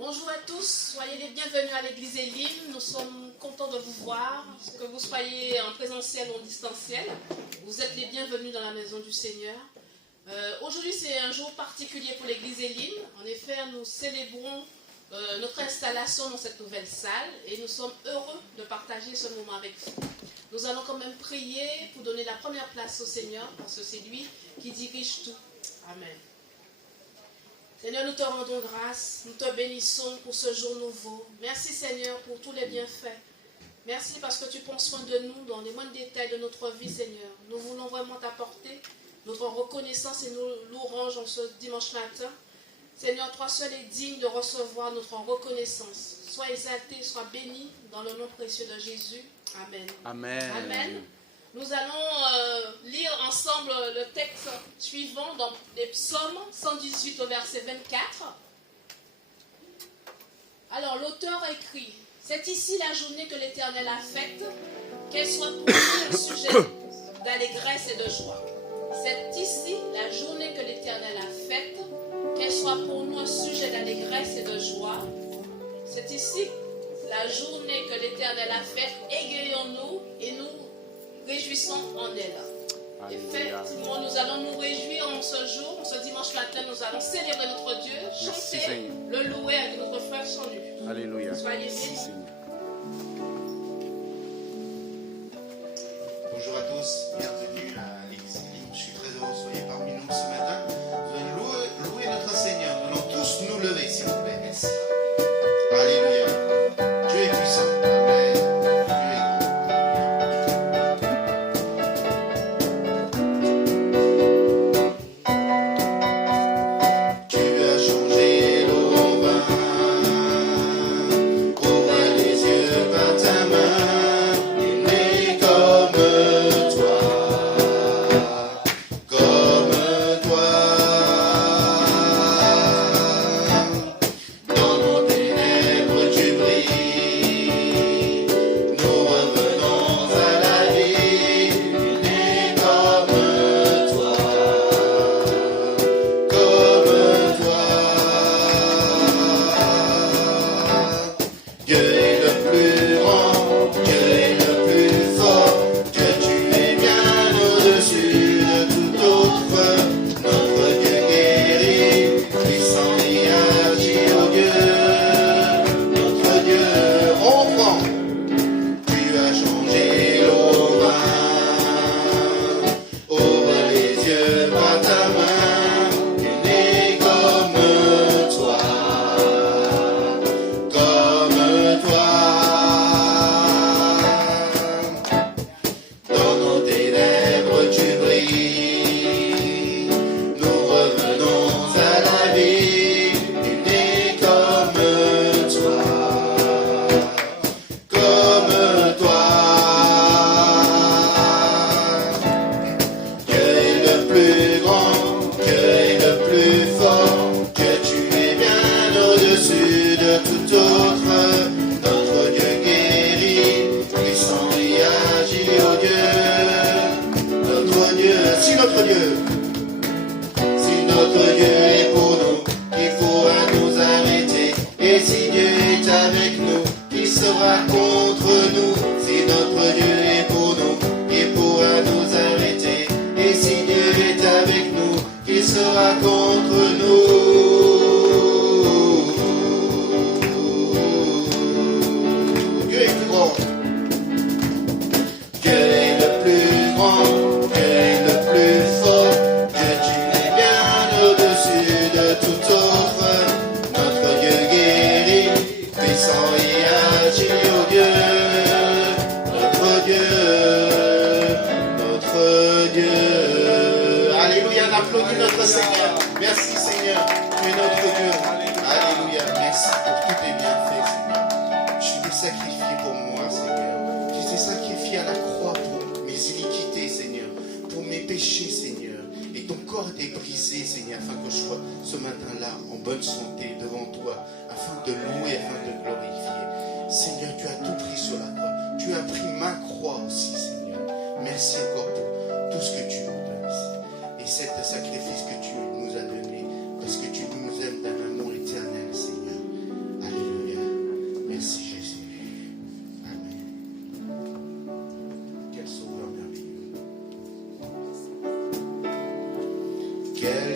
Bonjour à tous, soyez les bienvenus à l'église Elim. Nous sommes contents de vous voir, que vous soyez en présentiel ou en distanciel. Vous êtes les bienvenus dans la maison du Seigneur. Aujourd'hui, c'est un jour particulier pour l'église Elim. En effet, nous célébrons notre installation dans cette nouvelle salle et nous sommes heureux de partager ce moment avec vous. Nous allons quand même prier pour donner la première place au Seigneur, parce que c'est lui qui dirige tout. Amen. Seigneur, nous te rendons grâce, nous te bénissons pour ce jour nouveau. Merci Seigneur pour tous les bienfaits. Merci parce que tu prends soin de nous dans les moindres détails de notre vie, Seigneur. Nous voulons vraiment t'apporter notre reconnaissance et nos louanges en ce dimanche matin. Seigneur, toi seul es digne de recevoir notre reconnaissance. Sois exalté, sois béni dans le nom précieux de Jésus. Amen. Amen. Amen. Nous allons lire ensemble le texte suivant dans les psaumes 118 au verset 24. Alors l'auteur écrit: c'est ici la journée que l'Éternel a faite, qu'elle soit pour nous un sujet d'allégresse et de joie. C'est ici la journée que l'Éternel a faite, qu'elle soit pour nous un sujet d'allégresse et de joie. C'est ici la journée que l'Éternel a faite, égayons-nous et nous réjouissons en elle. Effectivement, nous allons nous réjouir en ce jour, en ce dimanche matin, nous allons célébrer notre Dieu, chanter, le louer avec notre frère Chanu. Alléluia. Soyez bénis. Bonjour à tous, bienvenue à l'église Elim. Je suis très heureux que vous soyez parmi nous ce matin. Nous allons louer notre Seigneur. Nous allons tous nous lever, s'il vous plaît. Merci. Alléluia. Dieu est puissant. Amen. Puissant et agile, oh Dieu.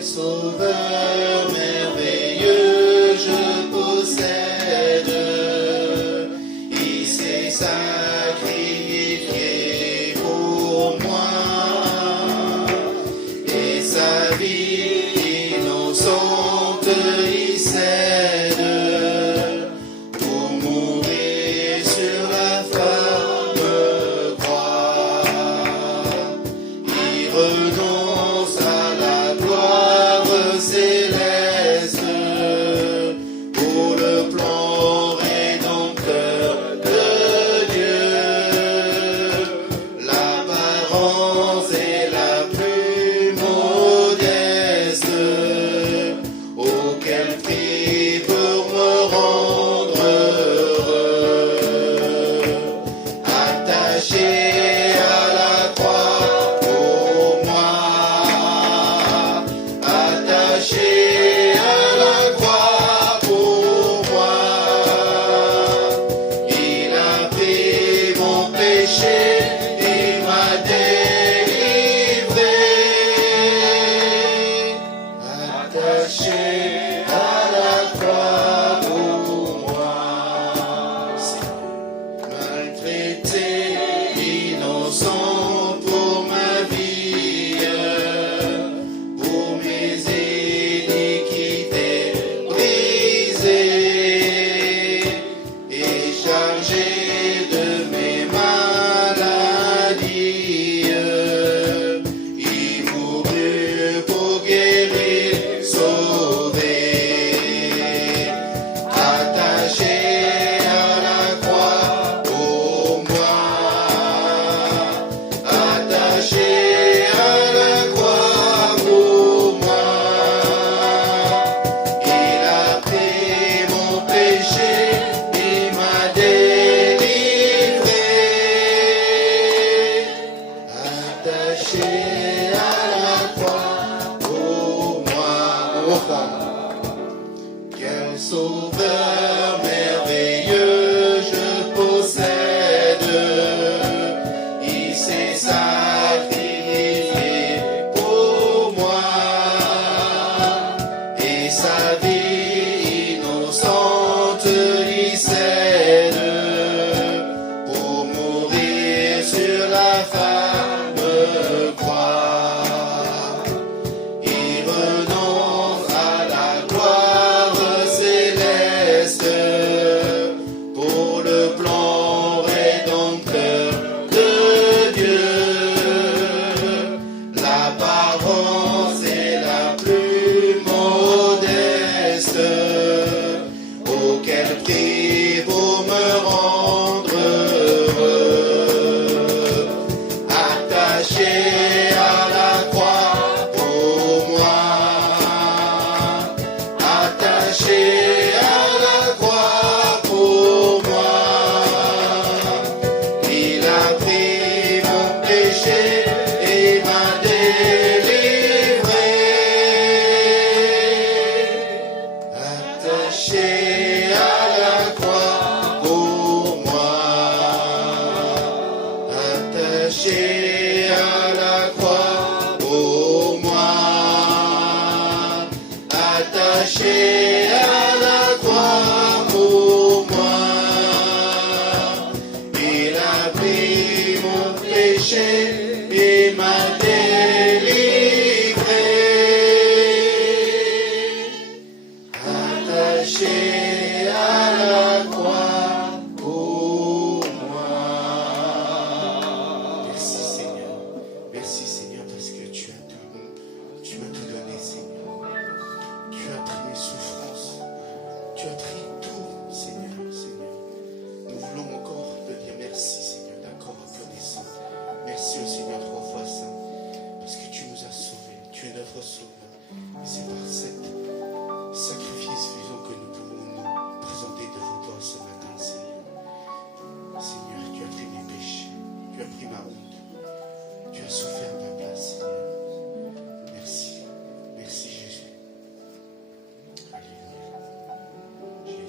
Sauveur merveilleux je possède. Il s'est sacrifié pour moi et sa vie innocente il cède pour mourir sur la femme croix. Il renonce à la gloire céleste pour le plan rédempteur de Dieu. L'apparence est la plus modeste, auquel prix pour me rendre heureux. Attaché à la croix pour moi, attaché à la croix pour moi, il a pris mon péché, il m'a délivré. Attaché à la croix pour moi, maltraité, innocent pour ma vie, pour mes iniquités brisées et chargé de mes maladies. Il mourut pour guérir, sauver. Attaché à la croix pour moi, attaché à la croix pour moi, il a pris mon péché, il m'a délivré. Attaché à la croix pour moi, mon enfant. Quel sauveur merveilleux je possède. Il s'est sacrifié pour moi et sa vie innocente il cède pour mourir sur la femme croix. Il renonce à la gloire céleste pour le plan rédempteur de Dieu. L'apparence est la plus modeste, auquel prix pour me rendre heureux. Attaché à la croix pour moi, attaché à la croix pour moi, il a pris mon péché et m'a délivré. Attaché à la croix pour moi, attaché à la croix pour moi, attaché à la croix pour moi, il a pris mon péché et m'a délivré. Attaché à la croix pour moi. Merci Seigneur, merci Seigneur parce que tu as tout donné Seigneur. Tu as pris mes souffrances, tu as pris tout Seigneur, Seigneur. Nous voulons encore te dire merci Seigneur, d'accord, reconnaissant. Merci au Seigneur trois fois saint, parce que tu nous as sauvés, tu es notre sauveur. Et c'est par cet sacrifice vivant que nous pouvons nous présenter devant toi ce matin Seigneur. Seigneur, tu as pris mes péchés, tu as pris ma honte, tu as souffert ma place Seigneur. Merci, merci Jésus. Alléluia.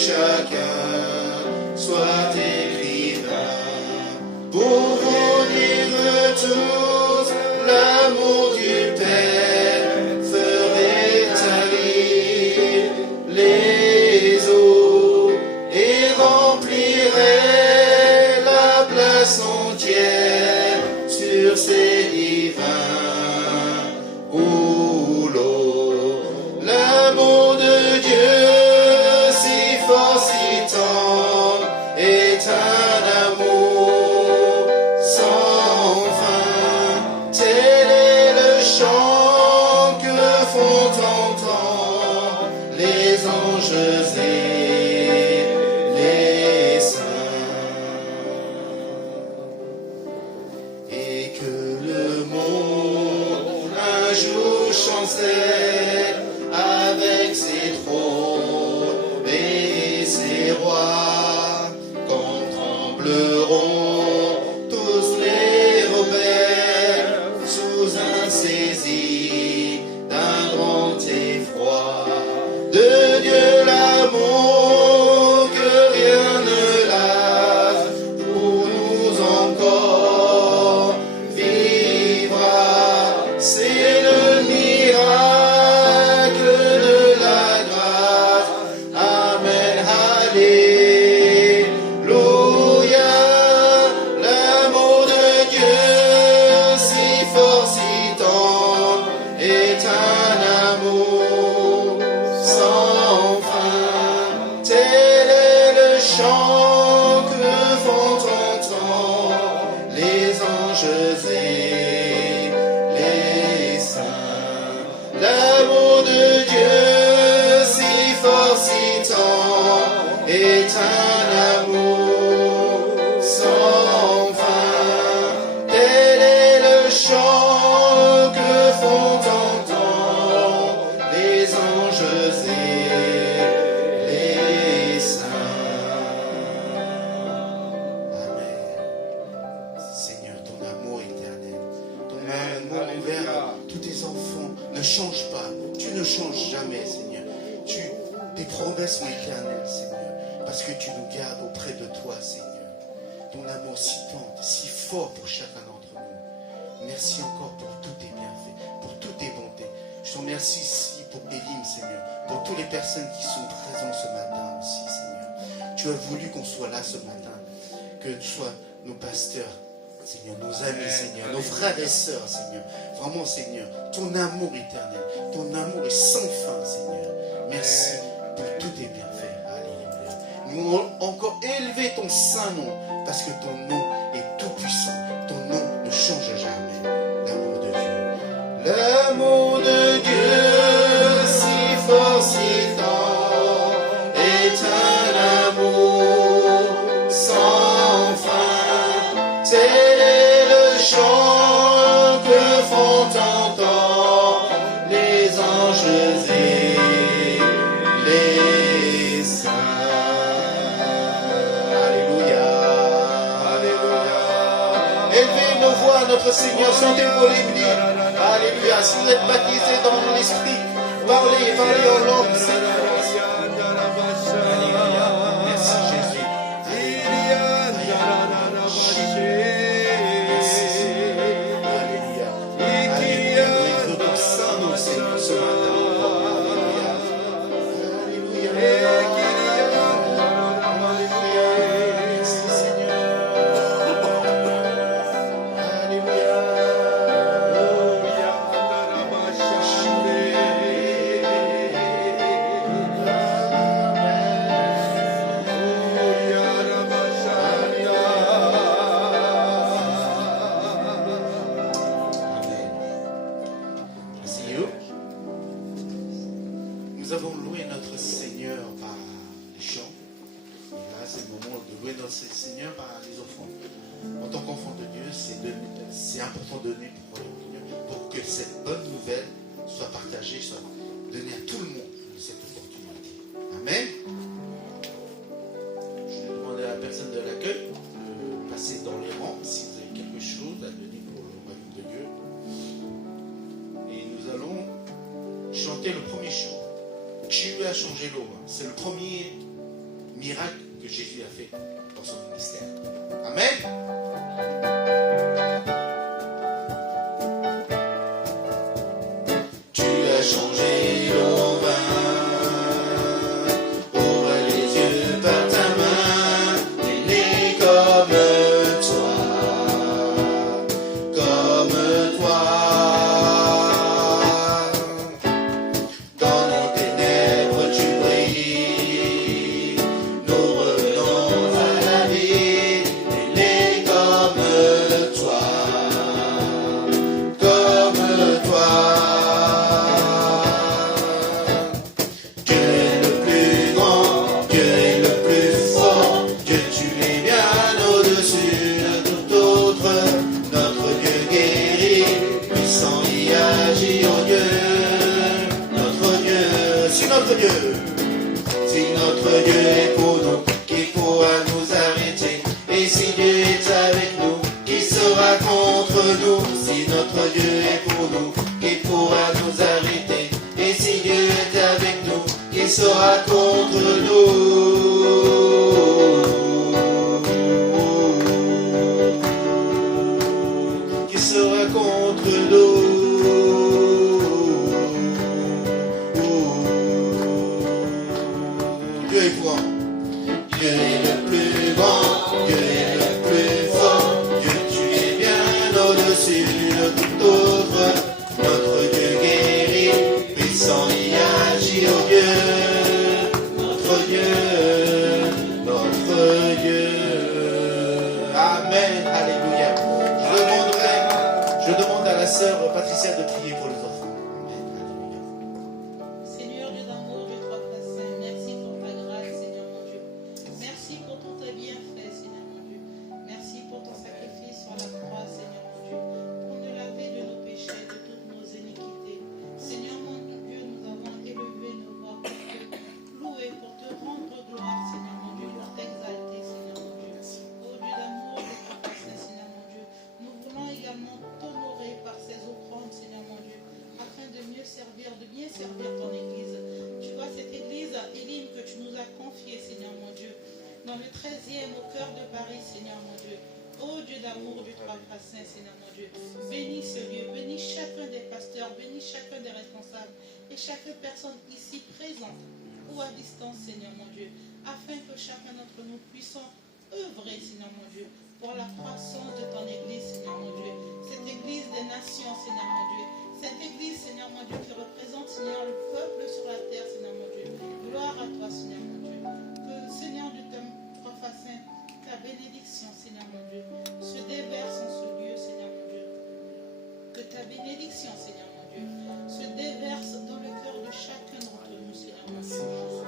chacun soit écrivain. Pour vous dire tous, l'amour du Père ferait tarir les eaux et remplirait la place entière sur ces divins ou l'eau. L'amour de Dieu si fort, si tendre, est un amour sans fin. Tel est le chant que font entendre les anges et les saints. Et que le monde un jour chancelle avec ses trônes et ses rois, quand trembleront tous les rebelles sous un saisi d'un grand effroi. De Dieu l'amour que rien ne lasse, pour nous encore vivra. C'est le miracle de la grâce. Amen, alléluia. L'amour de Dieu si fort, si tendre, est un amour sans fin. Tel est le chant que font entendre les anges et les saints. L'amour de Dieu si fort, si tendre, est un amour sans fin. Tel est le chant que font entendre les anges et les saints. Amen. Seigneur, ton amour éternel, ton amour envers tous tes enfants ne change pas. Tu ne changes jamais, Seigneur. Tes promesses sont éternelles, Seigneur, parce que tu nous gardes auprès de toi, Seigneur. Ton amour si tendre, si fort pour chacun d'entre nous. Merci encore pour tous tes bienfaits, pour toutes tes bontés. Je te remercie ici pour Elim, Seigneur, pour toutes les personnes qui sont présentes ce matin aussi, Seigneur. Tu as voulu qu'on soit là ce matin, que ce soit nos pasteurs, Seigneur, nos amis, Seigneur, nos frères et sœurs, Seigneur. Vraiment, Seigneur, ton amour éternel, ton amour est sans fin, Seigneur. Merci pour tous tes bienfaits. Alléluia. Nous allons encore élever ton saint nom, parce que ton nom est tout puissant. Ton nom ne change jamais. L'amour de Dieu. L'amour de Dieu, si fort, si tendre, est un amour sans fin. Tel est le chant que font entendre les anges et les saints. Alléluia. Alléluia. Élevez nos voix à notre Seigneur, chantez-vous l'hymne. Alléluia. Si vous êtes baptisés dans l'esprit, parlez en langue, Seigneur. Alléluia. Merci Jésus. Alléluia. Merci Seigneur. Alléluia. Alléluia. Nous ton saint nom, Seigneur, ce matin. Alléluia. Alléluia. Alléluia. Merci Seigneur. Alléluia. Nous avons loué notre Seigneur par les chants. Et là, c'est le moment de louer notre Seigneur par les offrandes. En tant qu'enfant de Dieu, c'est important de donner pour que cette bonne nouvelle soit partagée, soit donnée à tout le monde, cette opportunité. Amen. Je vais demander à la personne de l'accueil de passer dans les rangs si vous avez quelque chose à donner pour le royaume de Dieu. Et nous allons chanter le premier chant. Tu as changé l'eau. C'est le premier miracles que Jésus a fait dans son ministère. Amen. Tu as changé l'eau en vin, ouvre les yeux par ta main, il est comme toi, comme toi. Dans nos ténèbres tu brilles, nous revenons à la vie, il est comme toi, comme toi. Dieu est le plus grand, Dieu est le plus fort, Dieu tu es bien au-dessus de tout autre. Notre Dieu guérit, puissant y agit, oh Dieu. Notre Dieu, si notre Dieu est pour nous, qui pourra nous arrêter? Et si Dieu est avec nous, qui sera contre nous? Si notre Dieu est pour nous, qui pourra nous arrêter? Et si Dieu est avec nous, qui sera contre nous? Qui sera contre nous? Dieu est grand, Dieu est le plus grand, Dieu est le plus fort, Dieu tu es bien au-dessus de tout autre. Notre Dieu guérit, puissant y agit, oh Dieu, notre Dieu, notre Dieu. Amen, alléluia. Je demande à la sœur Patricia de prier pour les enfants. Amen, alléluia. Seigneur Dieu d'amour, Dieu trois frères saints, merci pour ta grâce, Seigneur mon Dieu. Merci pour tous tes bienfaits, Seigneur mon Dieu. Merci pour ton sacrifice sur la croix, Seigneur mon Dieu, pour nous laver de nos péchés, de toutes nos iniquités. Seigneur mon Dieu, nous avons élevé nos voix pour te louer, pour te rendre gloire, Seigneur mon Dieu, pour t'exalter, Seigneur mon Dieu. Ô Dieu d'amour, Dieu trois frères saints, Seigneur mon Dieu, nous voulons également t'honorer par ces offrandes, Seigneur mon Dieu, afin de mieux servir, de bien servir ton Église. Tu vois cette Église, Élim, que tu nous as confiée, Seigneur mon Dieu, dans le 13e, au cœur de Paris, Seigneur mon Dieu. Ô Dieu d'amour, du trois frères saints, Seigneur mon Dieu, bénis ce lieu, bénis chacun des pasteurs, bénis chacun des responsables et chaque personne ici présente ou à distance, Seigneur mon Dieu, afin que chacun d'entre nous puissions œuvrer, Seigneur mon Dieu, pour la croissance de ton Église, Seigneur mon Dieu, cette Église des nations, Seigneur mon Dieu, cette Église, Seigneur mon Dieu, qui représente, Seigneur, le peuple sur la terre, Seigneur mon Dieu. Gloire à toi, Seigneur mon Dieu. Que, Seigneur Dieu, trois frères saints, ta bénédiction, Seigneur mon Dieu, se déverse en ce lieu, Seigneur mon Dieu. Que ta bénédiction, Seigneur mon Dieu, se déverse dans le cœur de chacun d'entre nous, Seigneur mon Dieu.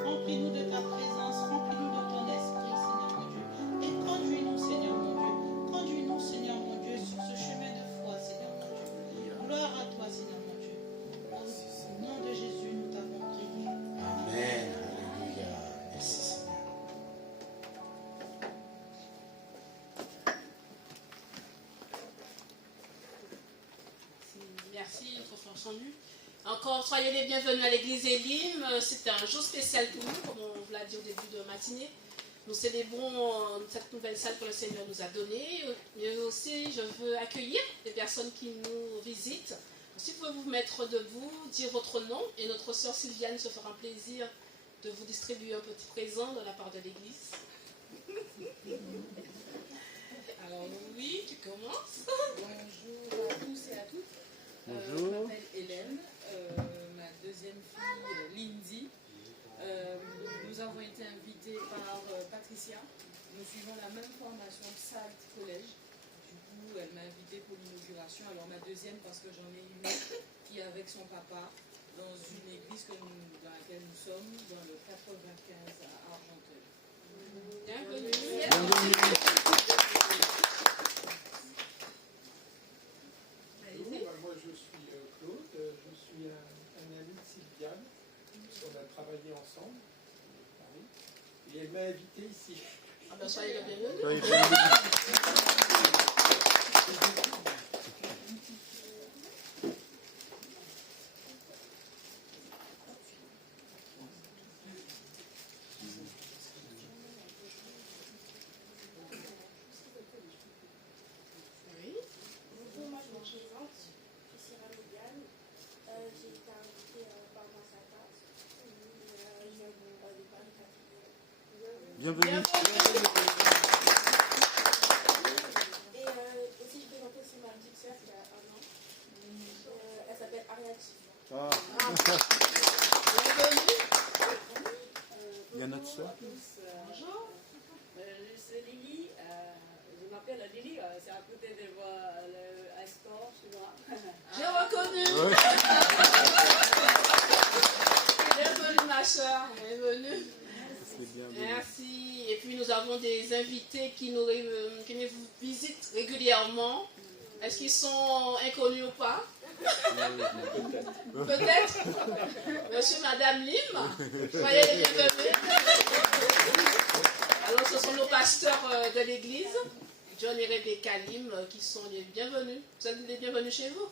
Remplis-nous de ta présence, remplis-nous de ton esprit, Seigneur mon Dieu. Et conduis-nous, Seigneur mon Dieu. Conduis-nous, Seigneur mon Dieu, sur ce chemin de foi, Seigneur mon Dieu. Gloire à toi, Seigneur mon Dieu. Au nom de Jésus, nous t'avons prié. Amen, alléluia. Merci Seigneur. Merci, frère Chandu. Encore, soyez les bienvenus à l'église Elim. C'était un jour spécial pour nous, comme on vous l'a dit au début de matinée. Nous célébrons cette nouvelle salle que le Seigneur nous a donnée. Mais aussi, je veux accueillir les personnes qui nous visitent. Si vous pouvez vous mettre debout, dire votre nom, et notre sœur Sylviane se fera un plaisir de vous distribuer un petit présent de la part de l'église. Alors oui, tu commences. Bonjour à tous et à toutes. Je m'appelle Hélène, ma deuxième fille Lindy. Nous avons été invités par Patricia. Nous suivons la même formation SALT Collège. Du coup, elle m'a invitée pour l'inauguration. Alors ma deuxième parce que j'en ai une qui est avec son papa dans une église dans laquelle nous sommes, dans le 95 à Argenteuil. Bienvenue. Moi je suis Claude, je suis un ami de Sylviane, puisqu'on a travaillé ensemble à Paris, et elle m'a invité ici. Ah ben soyez les bienvenus. Bienvenue. Bienvenue. Et aussi, je présente aussi ma petite sœur qui a 1 an. Elle s'appelle Ariati. Ah, Bienvenue. il y a notre soeur. Bonjour. Je suis Lily, je m'appelle Lily, c'est à côté de un store chez moi. J'ai reconnu. Ouais. Bienvenue ma soeur. Bienvenue. C'est bien. Merci. Et puis nous avons des invités qui nous visitent régulièrement. Est-ce qu'ils sont inconnus ou pas? Peut-être. Monsieur, Madame Lim, soyez les bienvenus. Alors ce sont nos pasteurs de l'église, John et Rebecca Lim, qui sont les bienvenus. Vous êtes les bienvenus chez vous.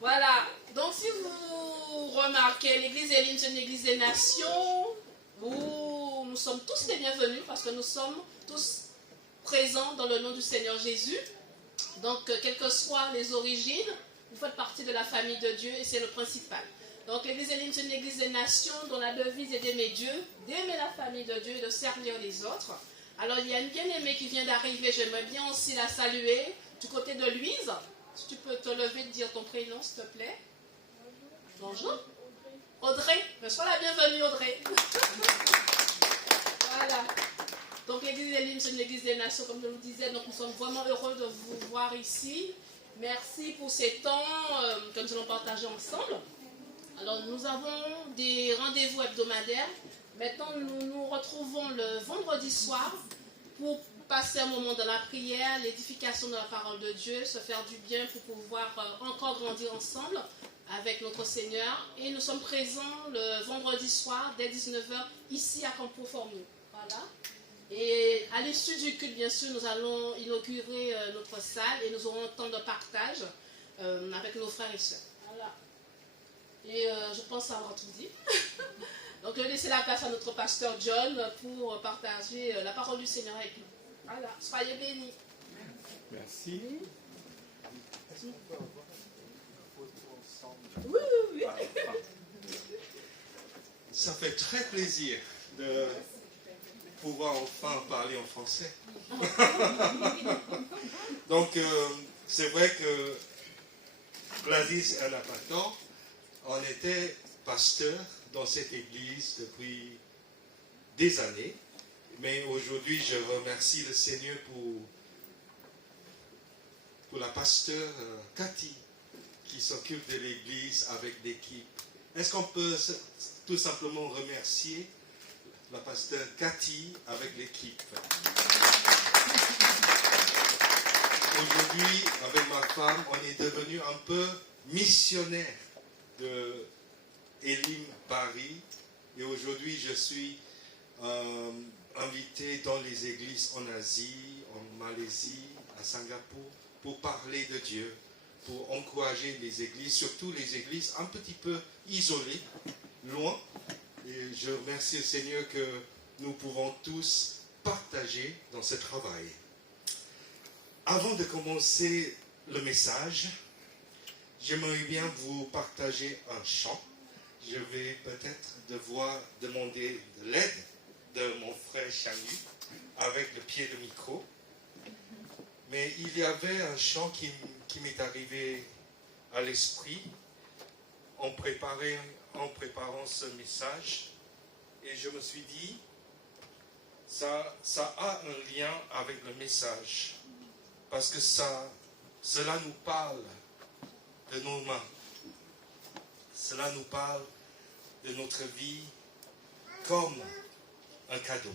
Voilà. Donc si vous remarquez, l'église Elim, c'est une église des nations où nous sommes tous les bienvenus parce que nous sommes tous présents dans le nom du Seigneur Jésus. Donc, quelles que soient les origines, vous faites partie de la famille de Dieu et c'est le principal. Donc, l'église Elim, c'est une église des nations dont la devise est d'aimer Dieu, d'aimer la famille de Dieu et de servir les autres. Alors, il y a une bien-aimée qui vient d'arriver, j'aimerais bien aussi la saluer du côté de Louise. Si tu peux te lever et dire ton prénom, s'il te plaît. Bonjour. Audrey. Sois la bienvenue, Audrey. Voilà. Donc l'église Elim, c'est une église des nations, comme je vous disais. Donc nous sommes vraiment heureux de vous voir ici. Merci pour ces temps que nous allons partager ensemble. Alors nous avons des rendez-vous hebdomadaires. Maintenant, nous nous retrouvons le vendredi soir pour passer un moment dans la prière, l'édification de la parole de Dieu, se faire du bien pour pouvoir encore grandir ensemble avec notre Seigneur. Et nous sommes présents le vendredi soir dès 19h ici à Campo-Formio. Voilà. Et à l'issue du culte, bien sûr, nous allons inaugurer notre salle et nous aurons un temps de partage avec nos frères et sœurs. Voilà. Et je pense avoir tout dit. Donc, je vais laisser la place à notre pasteur John pour partager la parole du Seigneur avec nous. Voilà. Soyez bénis. Merci. Oui, oui, oui. Ça fait très plaisir de pouvoir enfin parler en français. Donc, c'est vrai que Gladys et Alapator, on était pasteurs dans cette église depuis des années. Mais aujourd'hui, je remercie le Seigneur pour la pasteur Cathy qui s'occupe de l'église avec l'équipe. Est-ce qu'on peut tout simplement remercier la pasteur Cathy avec l'équipe? Aujourd'hui, avec ma femme, on est devenu un peu missionnaire de Elim Paris. Et aujourd'hui, je suis invité dans les églises en Asie, en Malaisie, à Singapour, pour parler de Dieu, pour encourager les églises, surtout les églises un petit peu isolées, loin. Et je remercie le Seigneur que nous pouvons tous partager dans ce travail. Avant de commencer le message, j'aimerais bien vous partager un chant. Je vais peut-être devoir demander de l'aide de mon frère Chanu avec le pied de micro. Mais il y avait un chant qui m'est arrivé à l'esprit en préparant ce message. Et je me suis dit, ça a un lien avec le message. Parce que cela nous parle de nos mains. Cela nous parle de notre vie comme un cadeau.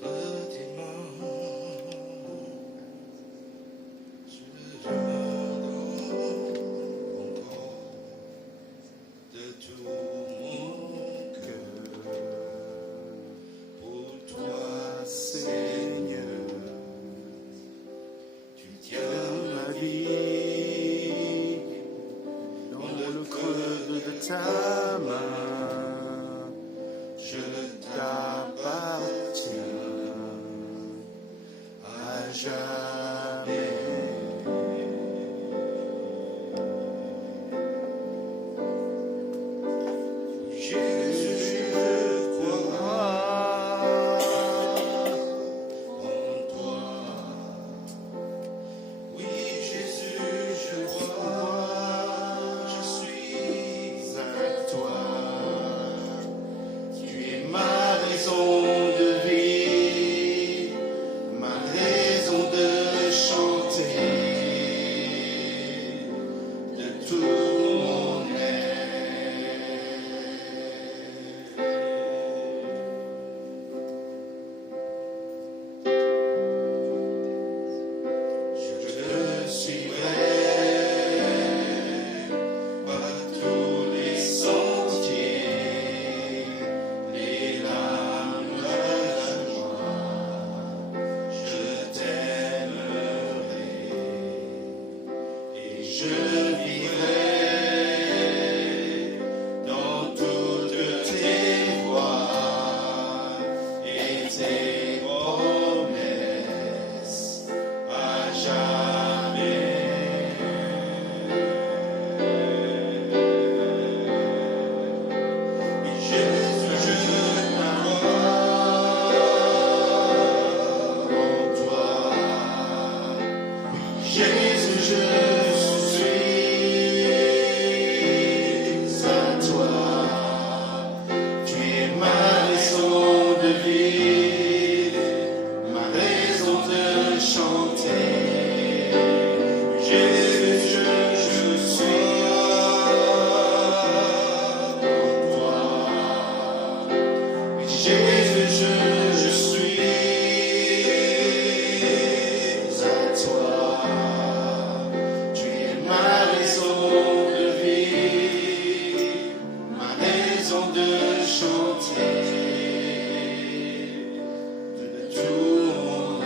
Entre tes mains, je donne encore de tout mon cœur. Pour toi, Seigneur, tu tiens ma vie dans le creux de ta main. Je t'appartiens. raison de chanter de tout mon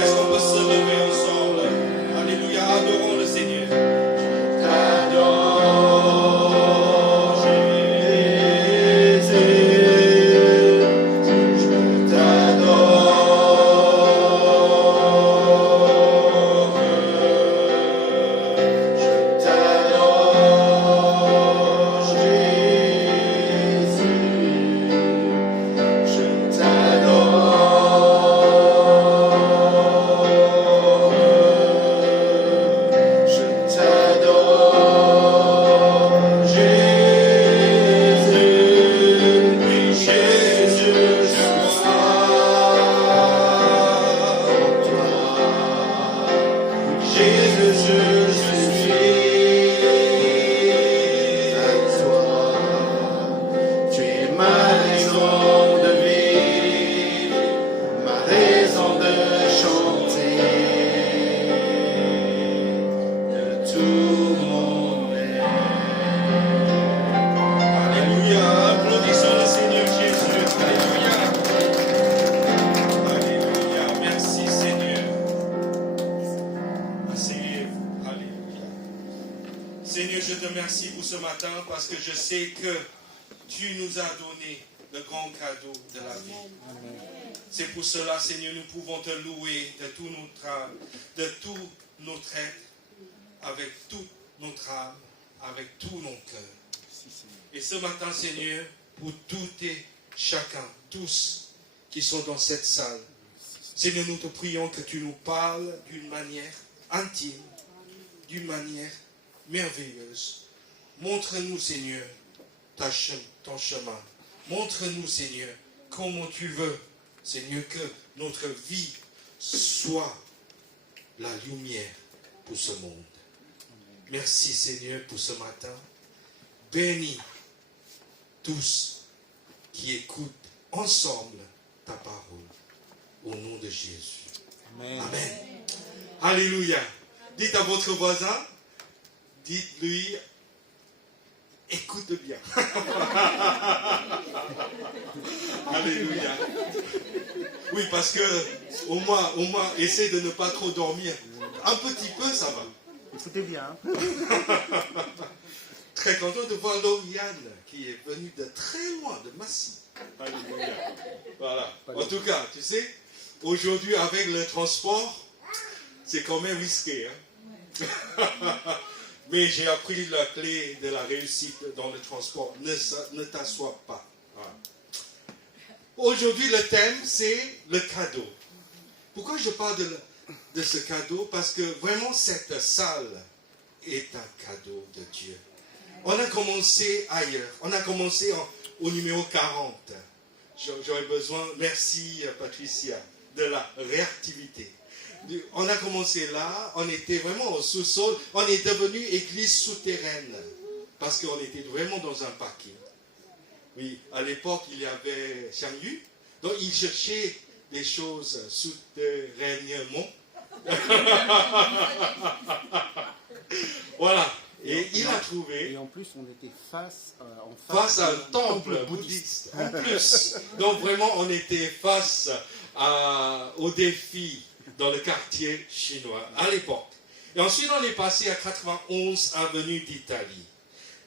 Est-ce qu'on peut se lever ensemble? Alléluia, adorons le Seigneur. T'adore, Jésus. Je t'adore. Je t'adore, Jésus. Je t'adore, Jésus, oui Jésus, je crois en toi. Jésus, je suis à toi. Tu es ma raison de vivre, ma raison de chanter de tout mon être. Alléluia, applaudissons le Seigneur Jésus. Alléluia. Alléluia, merci Seigneur. Asseyez-vous. Alléluia. Seigneur, je te remercie pour ce matin parce que je sais que tu nous as donné le grand cadeau de la vie. C'est pour cela, Seigneur, nous pouvons te louer de tout notre âme, de tout notre être, avec toute notre âme, avec tout nos cœurs. Et ce matin, Seigneur, pour tout et chacun, tous qui sont dans cette salle, Seigneur, nous te prions que tu nous parles d'une manière intime, d'une manière merveilleuse. Montre-nous, Seigneur, ton chemin. Montre-nous, Seigneur, comment tu veux, Seigneur, que notre vie soit la lumière pour ce monde. Merci, Seigneur, pour ce matin. Bénis tous qui écoutent ensemble ta parole. Au nom de Jésus. Amen. Amen. Alléluia. Dites à votre voisin, dites-lui, écoute bien. Alléluia. Oui, parce que au moins, essaie de ne pas trop dormir. Un petit peu, ça va. Écoutez bien. Très content de voir Lauriane qui est venue de très loin, de Massy. Alléluia. Voilà. En tout cas, tu sais, aujourd'hui avec le transport, c'est quand même risqué. Hein? Mais j'ai appris la clé de la réussite dans le transport. Ne t'assois pas. Voilà. Aujourd'hui, le thème, c'est le cadeau. Pourquoi je parle de ce cadeau? Parce que vraiment, cette salle est un cadeau de Dieu. On a commencé ailleurs. On a commencé au numéro 40. J'aurais besoin, merci Patricia, de la réactivité. On a commencé là, on était vraiment au sous-sol, on est devenu église souterraine, parce qu'on était vraiment dans un parking. Oui, à l'époque, il y avait Chang-Yu, donc il cherchait des choses souterrainement. Voilà, et il a trouvé. Et en plus, on était face à un temple bouddhiste. En plus. Donc vraiment, on était face au défi dans le quartier chinois à l'époque. Et ensuite, on est passé à 91 avenue d'Italie,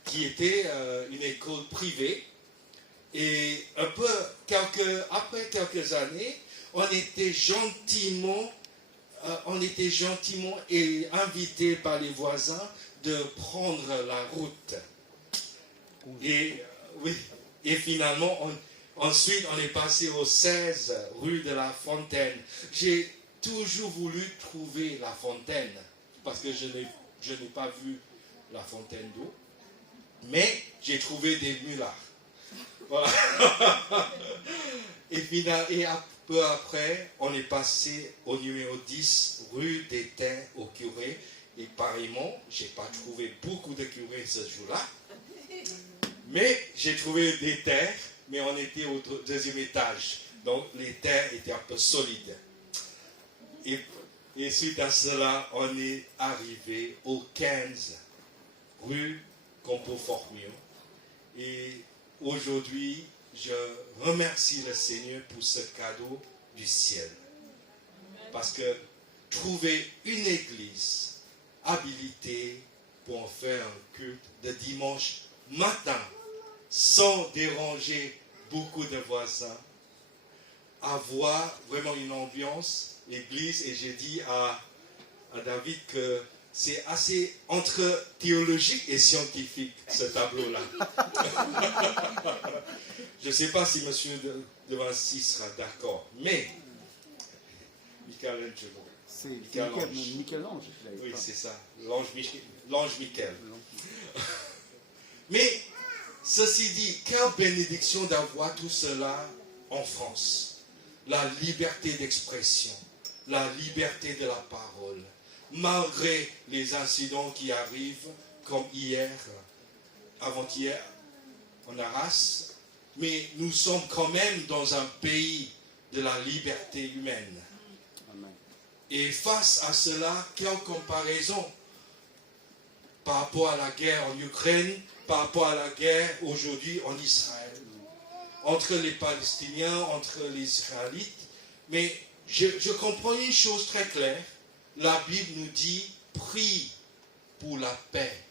qui était une école privée. Et après quelques années, on était gentiment invité par les voisins de prendre la route. Et finalement, ensuite, on est passé au 16 rue de la Fontaine. J'ai toujours voulu trouver la fontaine, parce que je n'ai pas vu la fontaine d'eau, mais j'ai trouvé des mulards. Voilà. Et Peu après, on est passé au numéro 10, rue des Terres, au curé. Et pareillement, je n'ai pas trouvé beaucoup de curés ce jour-là. Mais j'ai trouvé des terres, mais on était au deuxième étage. Donc les terres étaient un peu solides. Et suite à cela, on est arrivé au 15, rue Compo-Formio. Et aujourd'hui, je remercie le Seigneur pour ce cadeau du ciel. Parce que trouver une église habilitée pour en faire un culte de dimanche matin, sans déranger beaucoup de voisins, avoir vraiment une ambiance église. Et j'ai dit à David que c'est assez entre théologique et scientifique, ce tableau-là. Je ne sais pas si M. de Vinci sera d'accord, mais Michelangelo. C'est Michel-Ange. Oui, c'est ça, l'ange Michel. Mais, ceci dit, quelle bénédiction d'avoir tout cela en France. La liberté d'expression, la liberté de la parole, malgré les incidents qui arrivent, comme hier, avant-hier, en Arras, mais nous sommes quand même dans un pays de la liberté humaine. Amen. Et face à cela, quelle comparaison par rapport à la guerre en Ukraine, par rapport à la guerre aujourd'hui en Israël, entre les Palestiniens, entre les Israélites. Mais je comprends une chose très claire. La Bible nous dit, prie pour la paix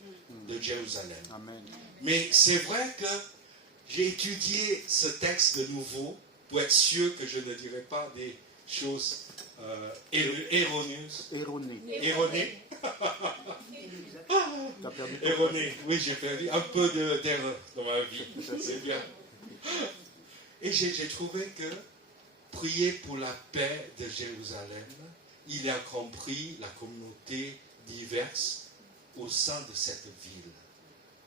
de Jérusalem. Amen. Mais c'est vrai que j'ai étudié ce texte de nouveau pour être sûr que je ne dirai pas des choses erronées. Erronées. Erroné. Oui, j'ai perdu un peu d'erreur dans ma vie. C'est bien. Et j'ai trouvé que prier pour la paix de Jérusalem, il a compris la communauté diverse au sein de cette ville.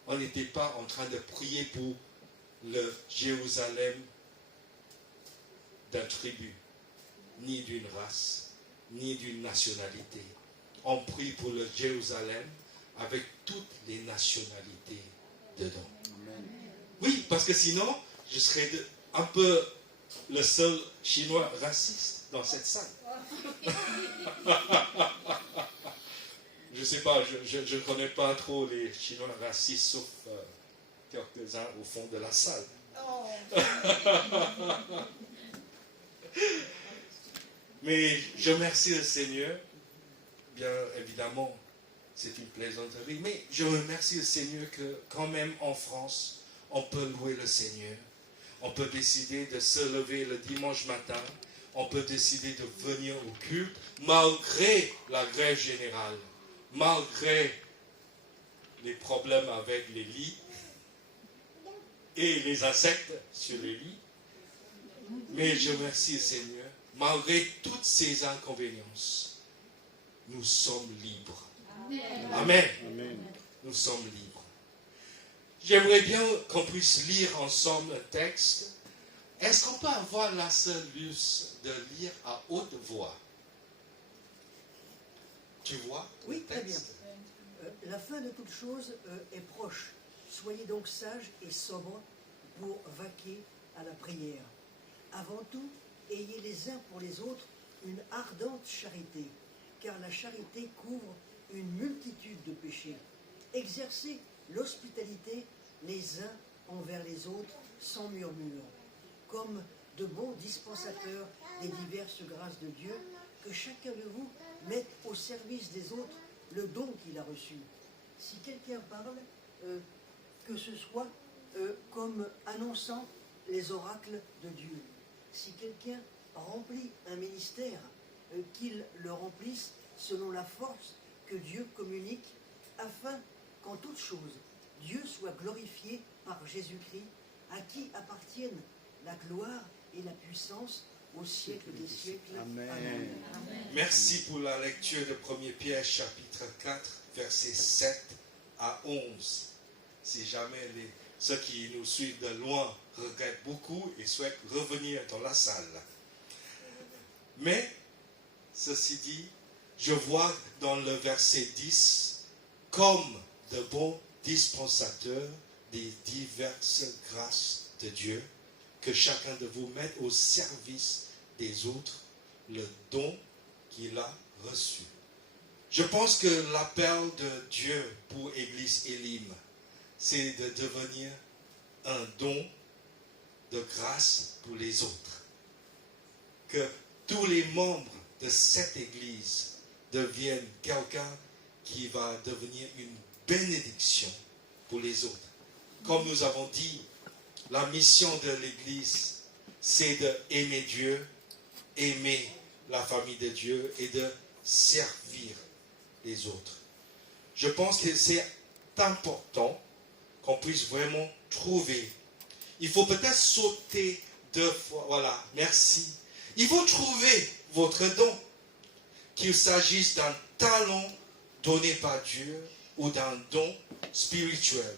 On n'était pas en train de prier pour le Jérusalem d'un tribu, ni d'une race, ni d'une nationalité. On prie pour le Jérusalem avec toutes les nationalités dedans. Amen. Oui, parce que sinon, je serais un peu le seul Chinois raciste dans cette salle. Je ne sais pas, je ne connais pas trop les Chinois racistes, sauf quelques-uns au fond de la salle. Mais je remercie le Seigneur, bien évidemment, c'est une plaisanterie, mais je remercie le Seigneur que quand même en France, on peut louer le Seigneur. On peut décider de se lever le dimanche matin. On peut décider de venir au culte malgré la grève générale, malgré les problèmes avec les lits et les insectes sur les lits. Mais je remercie le Seigneur. Malgré toutes ces inconvéniences, nous sommes libres. Amen. Amen. Nous sommes libres. J'aimerais bien qu'on puisse lire ensemble le texte. Est-ce qu'on peut avoir la service de lire à haute voix? Tu vois le Oui, très bien. texte? La fin de toute chose est proche. Soyez donc sages et sobres pour vaquer à la prière. Avant tout, ayez les uns pour les autres une ardente charité, car la charité couvre une multitude de péchés. Exercez l'hospitalité les uns envers les autres sans murmure, comme de bons dispensateurs des diverses grâces de Dieu, que chacun de vous mette au service des autres le don qu'il a reçu. Si quelqu'un parle, que ce soit comme annonçant les oracles de Dieu. Si quelqu'un remplit un ministère, qu'il le remplisse selon la force que Dieu communique, afin qu'en toutes choses, Dieu soit glorifié par Jésus-Christ, à qui appartiennent la gloire et la puissance au siècle des siècles. Amen. Amen. Merci pour la lecture de 1 Pierre chapitre 4, versets 7 à 11. Si jamais ceux qui nous suivent de loin regrettent beaucoup et souhaitent revenir dans la salle. Mais, ceci dit, je vois dans le verset 10, comme de bons dispensateurs des diverses grâces de Dieu, que chacun de vous mette au service des autres le don qu'il a reçu. Je pense que l'appel de Dieu pour Église Elim, c'est de devenir un don de grâce pour les autres. Que tous les membres de cette Église deviennent quelqu'un qui va devenir une bénédiction pour les autres. Comme nous avons dit, la mission de l'Église, c'est d'aimer Dieu, aimer la famille de Dieu et de servir les autres. Je pense que c'est important qu'on puisse vraiment trouver. Il faut peut-être sauter 2 fois. Voilà, merci. Il faut trouver votre don. Qu'il s'agisse d'un talent donné par Dieu ou d'un don spirituel.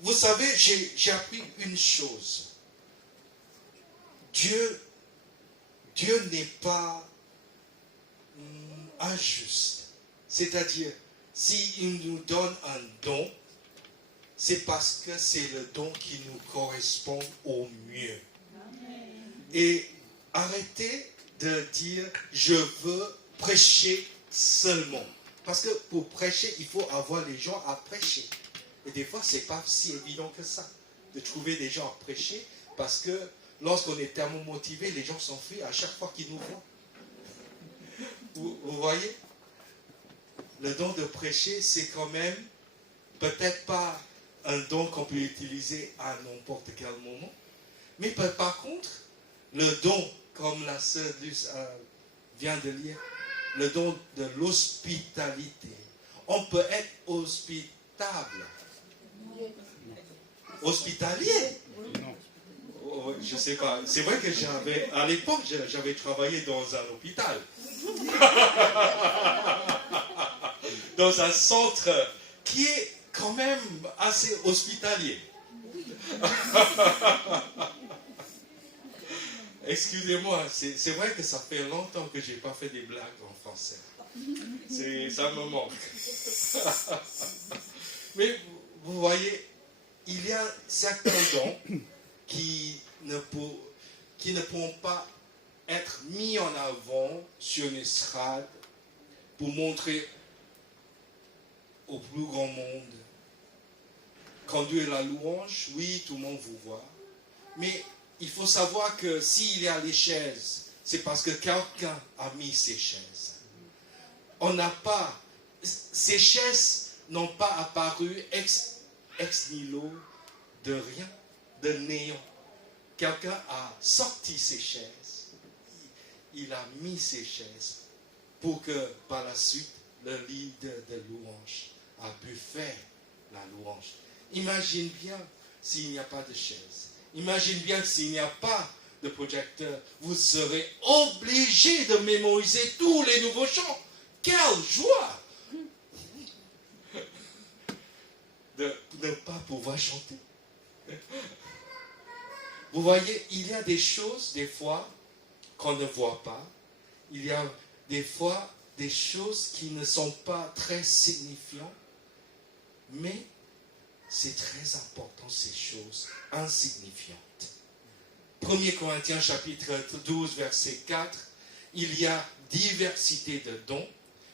Vous savez, j'ai appris une chose. Dieu n'est pas injuste. C'est-à-dire, s'il nous donne un don, c'est parce que c'est le don qui nous correspond au mieux. Et arrêtez de dire, je veux prêcher seulement. Parce que pour prêcher, il faut avoir les gens à prêcher. Et des fois, ce n'est pas si évident que ça, de trouver des gens à prêcher, parce que lorsqu'on est tellement motivé, les gens s'enfuient à chaque fois qu'ils nous voient. Vous voyez? Le don de prêcher, c'est quand même peut-être pas un don qu'on peut utiliser à n'importe quel moment. Mais par contre, le don, comme la sœur Luce vient de lire, le don de l'hospitalité. On peut être hospitable. Hospitalier? Oh, je sais pas. C'est vrai que à l'époque, j'avais travaillé dans un hôpital. Dans un centre qui est quand même assez hospitalier. Excusez-moi, c'est vrai que ça fait longtemps que je n'ai pas fait des blagues en français. Ça me manque. Mais vous voyez, il y a certains dons qui ne pourront pas être mis en avant sur une estrade pour montrer au plus grand monde. Conduire la louange, oui, tout le monde vous voit. Mais il faut savoir que s'il y a les chaises, c'est parce que quelqu'un a mis ces chaises. Ces chaises n'ont pas apparu ex nihilo de rien, de néant. Quelqu'un a sorti ces chaises. Il a mis ces chaises pour que par la suite, le leader de louange a pu faire la louange. Imagine bien s'il n'y a pas de chaise. Imagine bien que s'il n'y a pas de projecteur, vous serez obligé de mémoriser tous les nouveaux chants. Quelle joie de ne pas pouvoir chanter. Vous voyez, il y a des choses, des fois, qu'on ne voit pas. Il y a des fois des choses qui ne sont pas très signifiantes, mais c'est très important, ces choses insignifiantes. 1 Corinthiens chapitre 12, verset 4, il y a diversité de dons,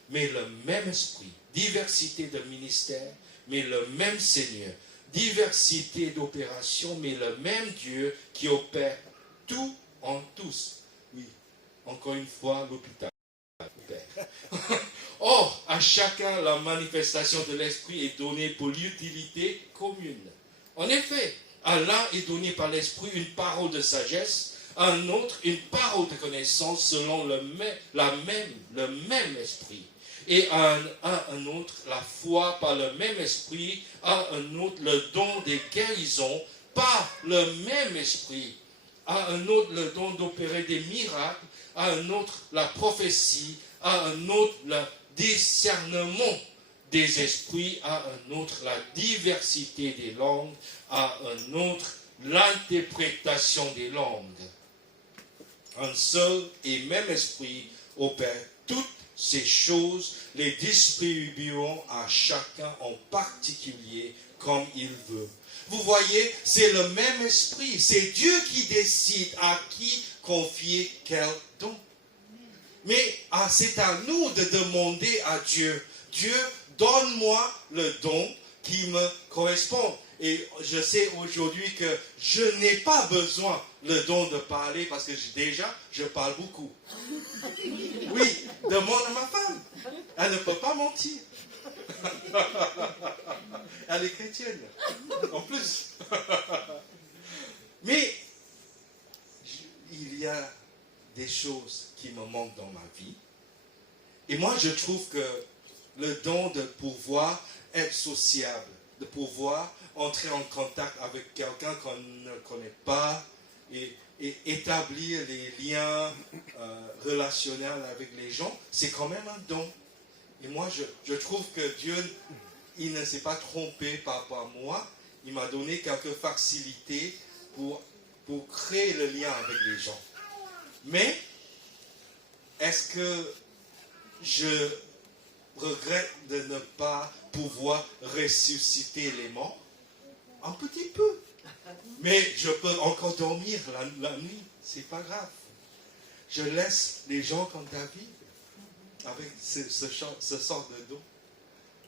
mais le même esprit. Diversité de ministères, mais le même Seigneur. Diversité d'opérations, mais le même Dieu qui opère tout en tous. Oui, encore une fois, l'hôpital. Or, à chacun, la manifestation de l'Esprit est donnée pour l'utilité commune. En effet, à l'un est donné par l'Esprit une parole de sagesse, à un autre une parole de connaissance selon le même Esprit. Et à un autre la foi par le même Esprit, à un autre le don des guérisons par le même Esprit, à un autre le don d'opérer des miracles, à un autre la prophétie, à un autre le discernement des esprits, à un autre la diversité des langues, à un autre l'interprétation des langues. un seul et même esprit opère toutes ces choses, les distribuant à chacun en particulier comme il veut. Vous voyez, c'est le même esprit. C'est Dieu qui décide à qui confier quel don. Mais c'est à nous de demander à Dieu, Dieu, donne-moi le don qui me correspond. Et je sais aujourd'hui que je n'ai pas besoin le don de parler parce que déjà, je parle beaucoup. Oui, demande à ma femme. Elle ne peut pas mentir. Elle est chrétienne, en plus. Mais il y a des choses qui me manquent dans ma vie. Et moi, je trouve que le don de pouvoir être sociable, de pouvoir entrer en contact avec quelqu'un qu'on ne connaît pas et établir les liens relationnels avec les gens, c'est quand même un don. Et moi, je trouve que Dieu, il ne s'est pas trompé par rapport à moi. Il m'a donné quelques facilités pour créer le lien avec les gens. Mais, est-ce que je regrette de ne pas pouvoir ressusciter les morts? Un petit peu. Mais je peux encore dormir la nuit. C'est pas grave. Je laisse les gens comme David avec ce sort de don.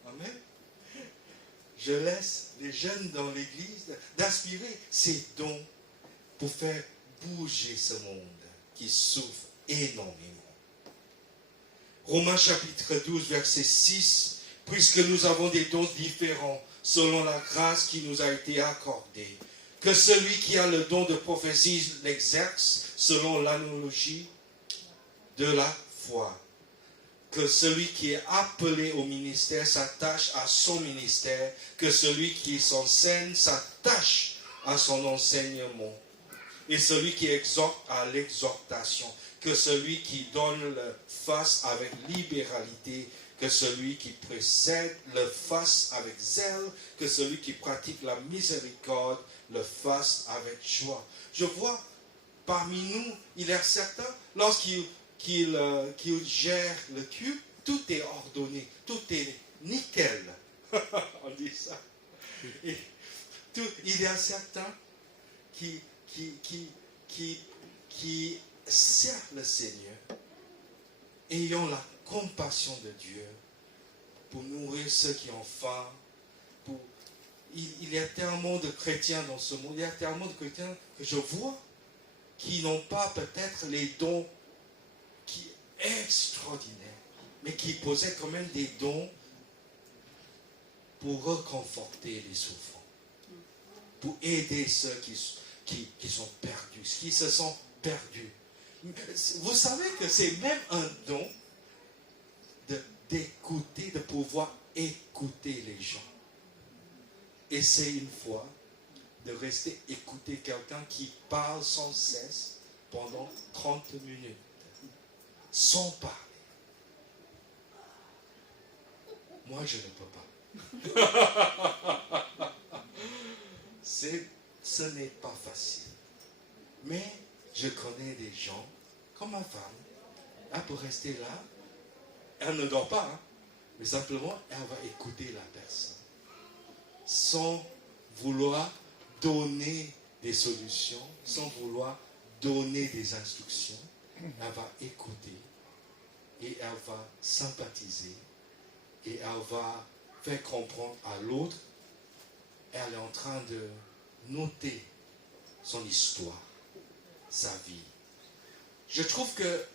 Amen. Je laisse les jeunes dans l'église d'aspirer ces dons pour faire bouger ce monde qui souffre énormément. Romains chapitre 12, verset 6. Puisque nous avons des dons différents selon la grâce qui nous a été accordée, que celui qui a le don de prophétie l'exerce selon l'analogie de la foi. Que celui qui est appelé au ministère s'attache à son ministère, que celui qui s'enseigne s'attache à son enseignement, et celui qui exhorte à l'exhortation, que celui qui donne le fasse avec libéralité, que celui qui précède le fasse avec zèle, que celui qui pratique la miséricorde le fasse avec joie. Je vois parmi nous, il est certain, lorsqu'il gère le culte, tout est ordonné, tout est nickel. On dit ça. Et il y a certains qui servent le Seigneur, ayant la compassion de Dieu pour nourrir ceux qui ont faim. Il y a tellement de chrétiens dans ce monde, il y a tellement de chrétiens que je vois qui n'ont pas peut-être les dons qui extraordinaires, mais qui possèdent quand même des dons pour reconforter les souffrants, pour aider ceux qui sont perdus, qui se sont perdus. Vous savez que c'est même un don d'écouter, de pouvoir écouter les gens. Essayez une fois de rester écouter quelqu'un qui parle sans cesse pendant 30 minutes, sans parler. Moi, je ne peux pas. Ce n'est pas facile. Mais je connais des gens, comme ma femme, elle peut rester là. Elle ne dort pas, hein, mais simplement, elle va écouter la personne. Sans vouloir donner des solutions, sans vouloir donner des instructions, elle va écouter et elle va sympathiser et elle va faire comprendre à l'autre. Elle est en train de noter son histoire, sa vie. Je trouve que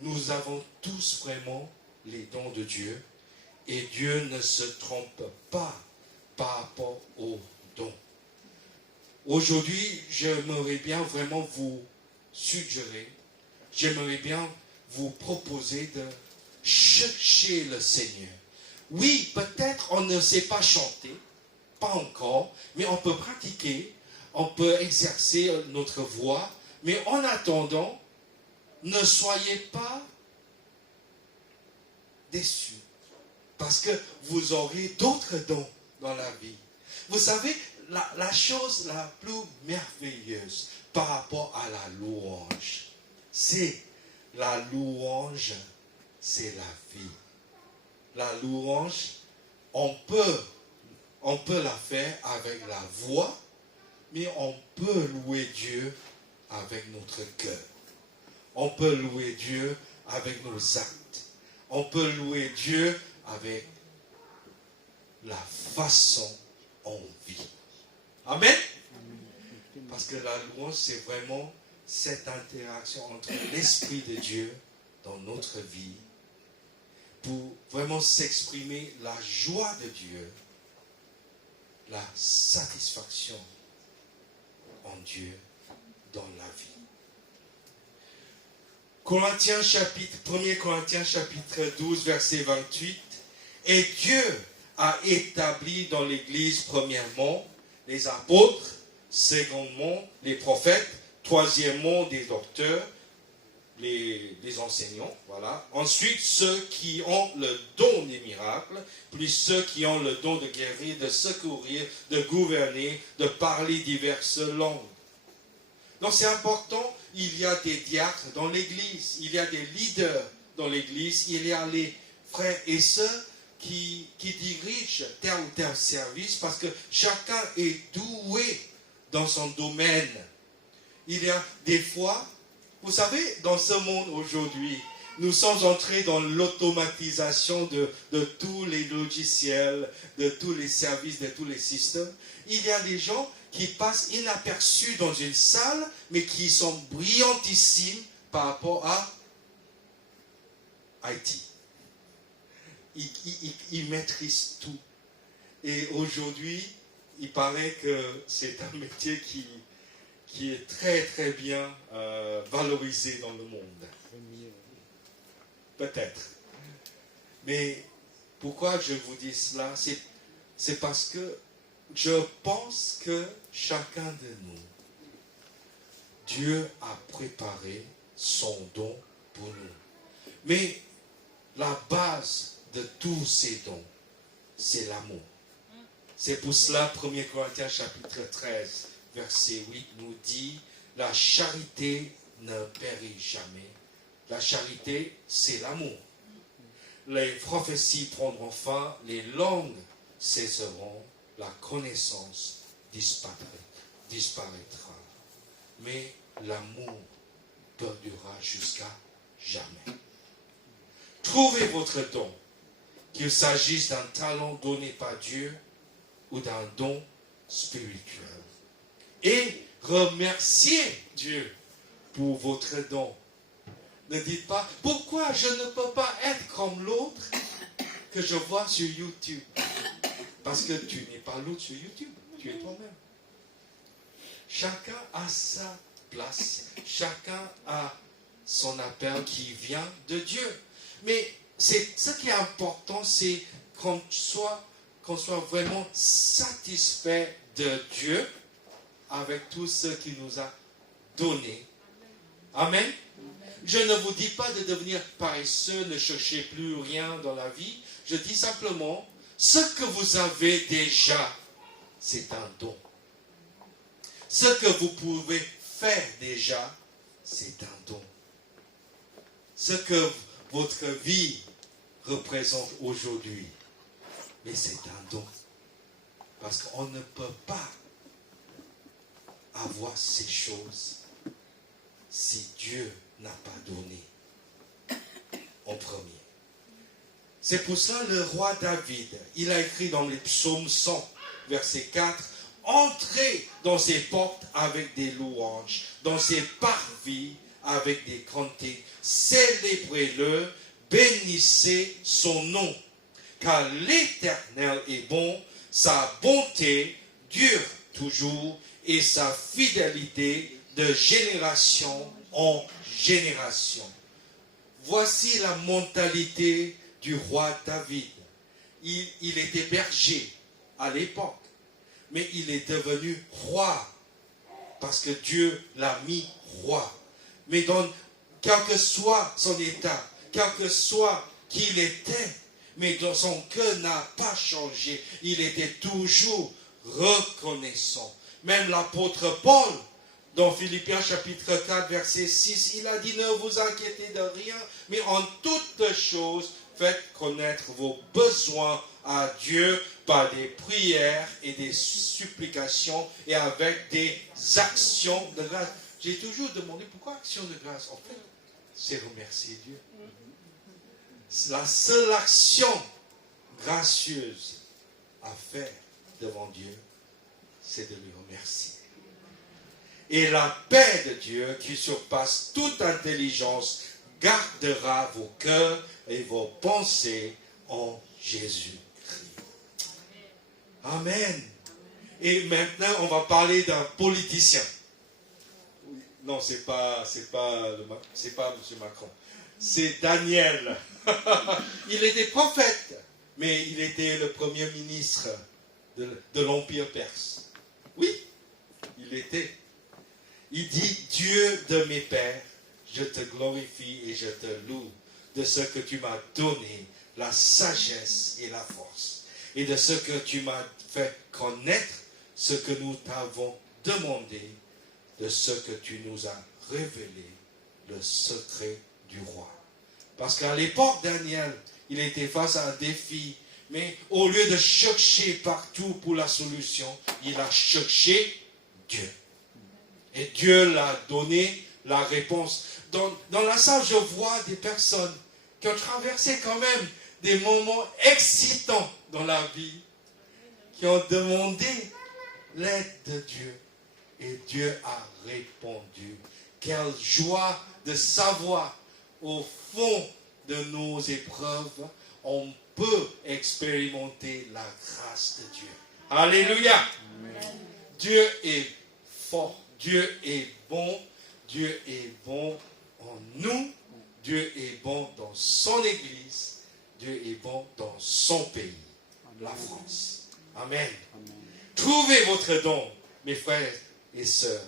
nous avons tous vraiment les dons de Dieu et Dieu ne se trompe pas par rapport aux dons. Aujourd'hui, j'aimerais bien vraiment vous suggérer, j'aimerais bien vous proposer de chercher le Seigneur. Oui, peut-être on ne sait pas chanter, pas encore, mais on peut pratiquer, on peut exercer notre voix, mais en attendant, ne soyez pas déçus, parce que vous aurez d'autres dons dans la vie. Vous savez, la chose la plus merveilleuse par rapport à la louange, c'est la louange, c'est la vie. La louange, on peut la faire avec la voix, mais on peut louer Dieu avec notre cœur. On peut louer Dieu avec nos actes. On peut louer Dieu avec la façon on vit. Amen. Parce que la louange, c'est vraiment cette interaction entre l'Esprit de Dieu dans notre vie pour vraiment s'exprimer la joie de Dieu, la satisfaction en Dieu dans la vie. 1 Corinthiens chapitre 12, verset 28. Et Dieu a établi dans l'Église, premièrement, les apôtres, secondement, les prophètes, troisièmement, des docteurs, les enseignants, voilà. Ensuite, ceux qui ont le don des miracles, puis ceux qui ont le don de guérir, de secourir, de gouverner, de parler diverses langues. Donc c'est important, il y a des diacres dans l'Église, il y a des leaders dans l'Église, il y a les frères et sœurs qui dirigent tel ou tel service parce que chacun est doué dans son domaine. Il y a des fois, vous savez, dans ce monde aujourd'hui, nous sommes entrés dans l'automatisation de tous les logiciels, de tous les services, de tous les systèmes. Il y a des gens qui passent inaperçus dans une salle, mais qui sont brillantissimes par rapport à IT. Ils maîtrisent tout. Et aujourd'hui, il paraît que c'est un métier qui est très très bien valorisé dans le monde. Peut-être. Mais pourquoi je vous dis cela? C'est parce que je pense que chacun de nous, Dieu a préparé son don pour nous. Mais la base de tous ces dons, c'est l'amour. C'est pour cela, 1 Corinthiens chapitre 13, verset 8 nous dit, la charité ne périt jamais. La charité, c'est l'amour. Les prophéties prendront fin, les langues cesseront, la connaissance disparaîtra. Mais l'amour perdurera jusqu'à jamais. Trouvez votre don, qu'il s'agisse d'un talent donné par Dieu ou d'un don spirituel. Et remerciez Dieu pour votre don. Ne dites pas, pourquoi je ne peux pas être comme l'autre que je vois sur YouTube? Parce que tu n'es pas l'autre sur YouTube, tu es toi-même. Chacun a sa place, chacun a son appel qui vient de Dieu. Mais ce qui est important, c'est qu'on soit vraiment satisfait de Dieu avec tout ce qu'il nous a donné. Amen. Je ne vous dis pas de devenir paresseux, ne cherchez plus rien dans la vie. Je dis simplement, ce que vous avez déjà, c'est un don. Ce que vous pouvez faire déjà, c'est un don. Ce que votre vie représente aujourd'hui, mais c'est un don. Parce qu'on ne peut pas avoir ces choses si Dieu n'a pas donné en premier. C'est pour cela le roi David, il a écrit dans les psaumes 100, verset 4, « Entrez dans ses portes avec des louanges, dans ses parvis avec des cantiques, célébrez-le, bénissez son nom, car l'Éternel est bon, sa bonté dure toujours, et sa fidélité de génération en génération. » Voici la mentalité du roi David. Il était berger à l'époque, mais il est devenu roi parce que Dieu l'a mis roi. Mais quel que soit son état, quel que soit qui il était, mais dans son cœur n'a pas changé. Il était toujours reconnaissant. Même l'apôtre Paul, Dans Philippiens chapitre 4, verset 6, il a dit, ne vous inquiétez de rien, mais en toutes choses, faites connaître vos besoins à Dieu par des prières et des supplications et avec des actions de grâce. J'ai toujours demandé pourquoi action de grâce. En fait, c'est remercier Dieu. La seule action gracieuse à faire devant Dieu, c'est de lui remercier. Et la paix de Dieu, qui surpasse toute intelligence, gardera vos cœurs et vos pensées en Jésus-Christ. Amen. Et maintenant, on va parler d'un politicien. Non, c'est pas M. Macron. C'est Daniel. Il était prophète, mais il était le premier ministre de l'Empire perse. Oui, il était. Il dit, Dieu de mes pères, je te glorifie et je te loue de ce que tu m'as donné, la sagesse et la force, et de ce que tu m'as fait connaître, ce que nous t'avons demandé, de ce que tu nous as révélé, le secret du roi. Parce qu'à l'époque, Daniel, il était face à un défi, mais au lieu de chercher partout pour la solution, il a cherché Dieu. Et Dieu l'a donné la réponse. Dans la salle, je vois des personnes qui ont traversé quand même des moments excitants dans la vie, qui ont demandé l'aide de Dieu. Et Dieu a répondu. Quelle joie de savoir au fond de nos épreuves, on peut expérimenter la grâce de Dieu. Alléluia. Amen. Dieu est fort. Dieu est bon. Dieu est bon en nous. Dieu est bon dans son Église. Dieu est bon dans son pays, la France. Amen. Amen. Trouvez votre don, mes frères et sœurs.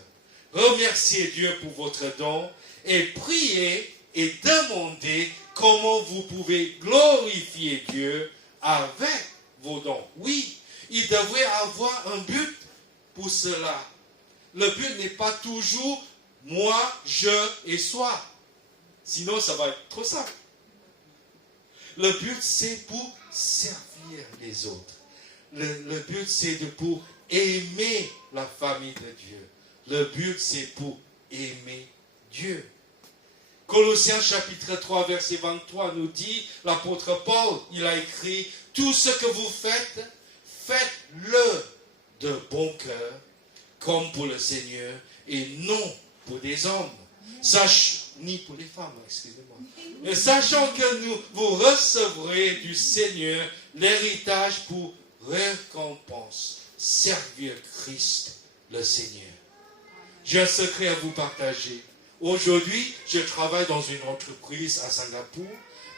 Remerciez Dieu pour votre don et priez et demandez comment vous pouvez glorifier Dieu avec vos dons. Oui, il devrait avoir un but pour cela. Le but n'est pas toujours moi, je et soi. Sinon, ça va être trop simple. Le but, c'est pour servir les autres. Le but, c'est pour aimer la famille de Dieu. Le but, c'est pour aimer Dieu. Colossiens chapitre 3, verset 23 nous dit, l'apôtre Paul, il a écrit, tout ce que vous faites, faites-le de bon cœur, comme pour le Seigneur, et non pour des hommes. Ni pour les femmes, excusez-moi. Mais sachant que vous recevrez du Seigneur l'héritage pour récompense, servir Christ le Seigneur. J'ai un secret à vous partager. Aujourd'hui, je travaille dans une entreprise à Singapour,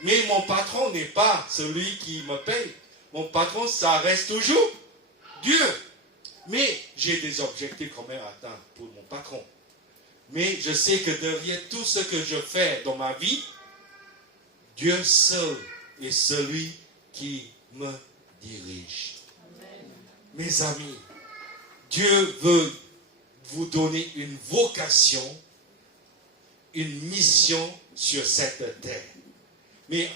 mais mon patron n'est pas celui qui me paye. Mon patron, ça reste toujours Dieu. Mais j'ai des objectifs quand même à atteindre pour mon patron. Mais je sais que derrière tout ce que je fais dans ma vie, Dieu seul est celui qui me dirige. Amen. Mes amis, Dieu veut vous donner une vocation, une mission sur cette terre. Mais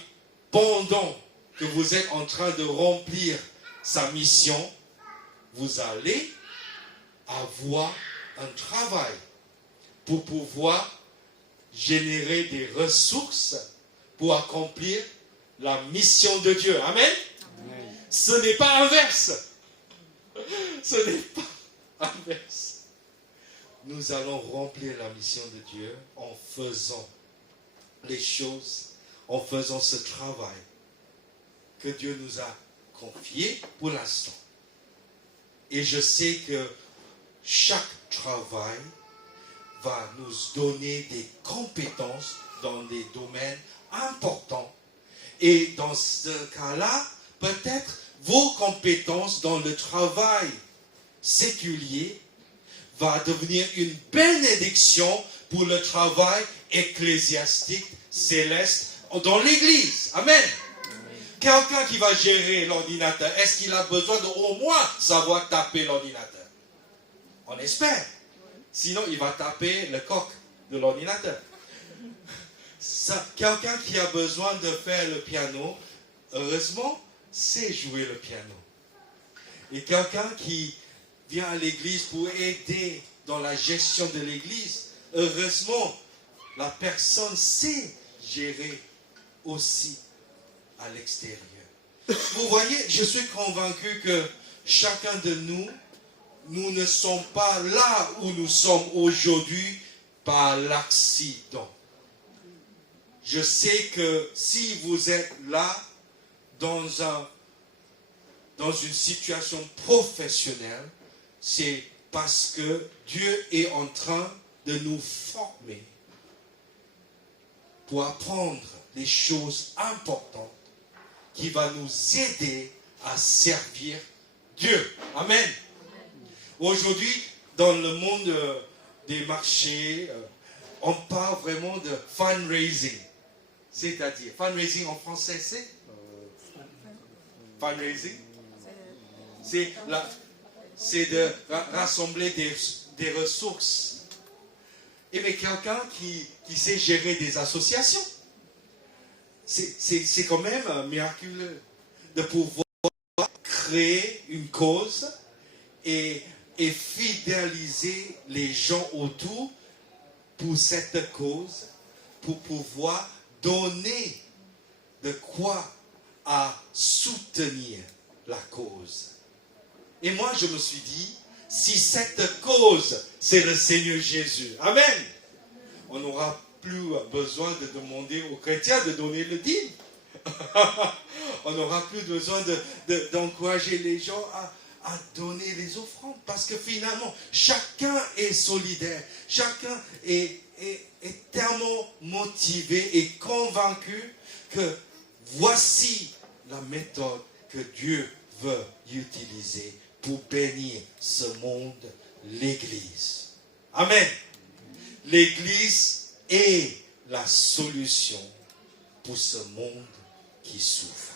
pendant que vous êtes en train de remplir sa mission, vous allez avoir un travail pour pouvoir générer des ressources pour accomplir la mission de Dieu. Amen. Amen. Ce n'est pas inverse. Ce n'est pas inverse. Nous allons remplir la mission de Dieu en faisant les choses, en faisant ce travail que Dieu nous a confié pour l'instant. Et je sais que chaque travail va nous donner des compétences dans des domaines importants. Et dans ce cas-là, peut-être vos compétences dans le travail séculier va devenir une bénédiction pour le travail ecclésiastique céleste dans l'Église. Amen. Quelqu'un qui va gérer l'ordinateur, est-ce qu'il a besoin de au moins savoir taper l'ordinateur? On espère. Sinon, il va taper le coq de l'ordinateur. Quelqu'un qui a besoin de faire le piano, heureusement, sait jouer le piano. Et quelqu'un qui vient à l'église pour aider dans la gestion de l'église, heureusement, la personne sait gérer aussi à l'extérieur. Vous voyez, je suis convaincu que chacun de nous ne sommes pas là où nous sommes aujourd'hui par l'accident. Je sais que si vous êtes là dans une situation professionnelle, c'est parce que Dieu est en train de nous former pour apprendre les choses importantes qui vont nous aider à servir Dieu. Amen. Aujourd'hui, dans le monde des marchés, on parle vraiment de fundraising. C'est-à-dire, fundraising en français, c'est fundraising. C'est de rassembler des ressources. Et mais quelqu'un qui sait gérer des associations, c'est quand même miraculeux de pouvoir créer une cause et fidéliser les gens autour pour cette cause, pour pouvoir donner de quoi à soutenir la cause. Et moi, je me suis dit, si cette cause, c'est le Seigneur Jésus, amen, on n'aura plus besoin de demander aux chrétiens de donner le dîme. On n'aura plus besoin d'encourager les gens à donner les offrandes. Parce que finalement, chacun est solidaire. Chacun est tellement motivé et convaincu que voici la méthode que Dieu veut utiliser pour bénir ce monde, l'Église. Amen. L'Église est la solution pour ce monde qui souffre.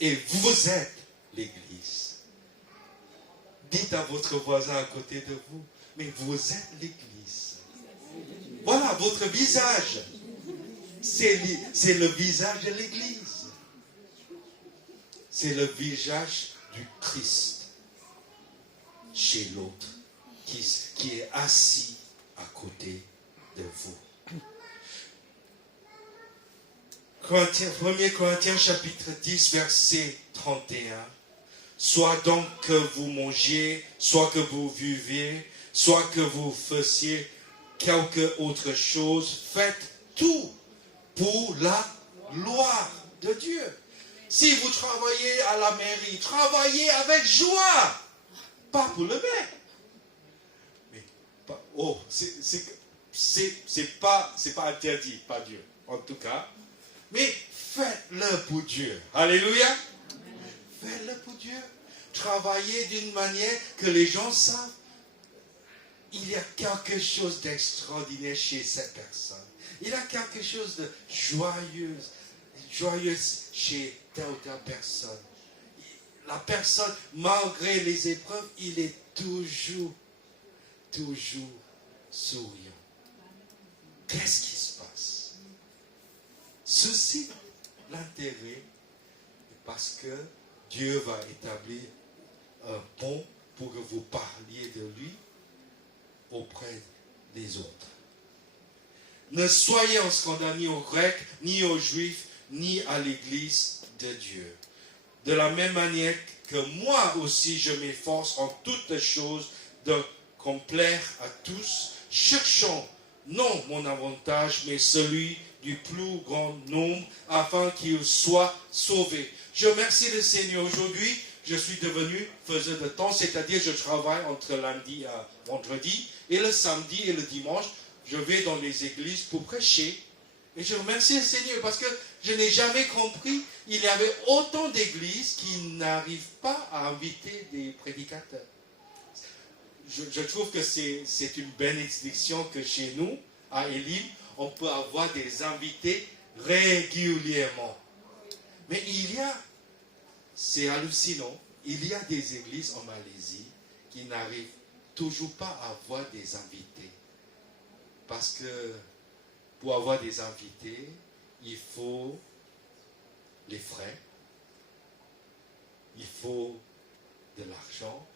Et vous êtes l'Église. Dites à votre voisin à côté de vous, mais vous êtes l'Église. Voilà votre visage. C'est le visage de l'Église. C'est le visage du Christ chez l'autre qui est assis à côté de vous. 1 Corinthiens chapitre 10 verset 31. Soit donc que vous mangiez, soit que vous viviez, soit que vous fassiez quelque autre chose, faites tout pour la gloire de Dieu. Si vous travaillez à la mairie, travaillez avec joie, pas pour le maire. Mais c'est pas interdit par Dieu, en tout cas. Mais faites-le pour Dieu. Alléluia. Faites-le pour Dieu. Travaillez d'une manière que les gens savent. Il y a quelque chose d'extraordinaire chez cette personne. Il y a quelque chose de joyeux chez telle ou telle personne. La personne, malgré les épreuves, il est toujours souriant. Qu'est-ce qui se passe? Ceci, l'intérêt, parce que Dieu va établir un pont pour que vous parliez de lui auprès des autres. Ne soyez en scandale ni aux Grecs, ni aux Juifs, ni à l'Église de Dieu. De la même manière que moi aussi je m'efforce en toutes choses de complaire à tous, cherchant non mon avantage, mais celui du plus grand nombre, afin qu'ils soient sauvés. Je remercie le Seigneur. Aujourd'hui, je suis devenu faiseur de temps, c'est-à-dire je travaille entre lundi à vendredi, et le samedi et le dimanche, je vais dans les églises pour prêcher. Et je remercie le Seigneur parce que je n'ai jamais compris, il y avait autant d'églises qui n'arrivent pas à inviter des prédicateurs. Je trouve que c'est une bénédiction que chez nous, à Elim, on peut avoir des invités régulièrement. Mais c'est hallucinant, il y a des églises en Malaisie qui n'arrivent toujours pas avoir des invités. Parce que pour avoir des invités, il faut les frais, il faut de l'argent,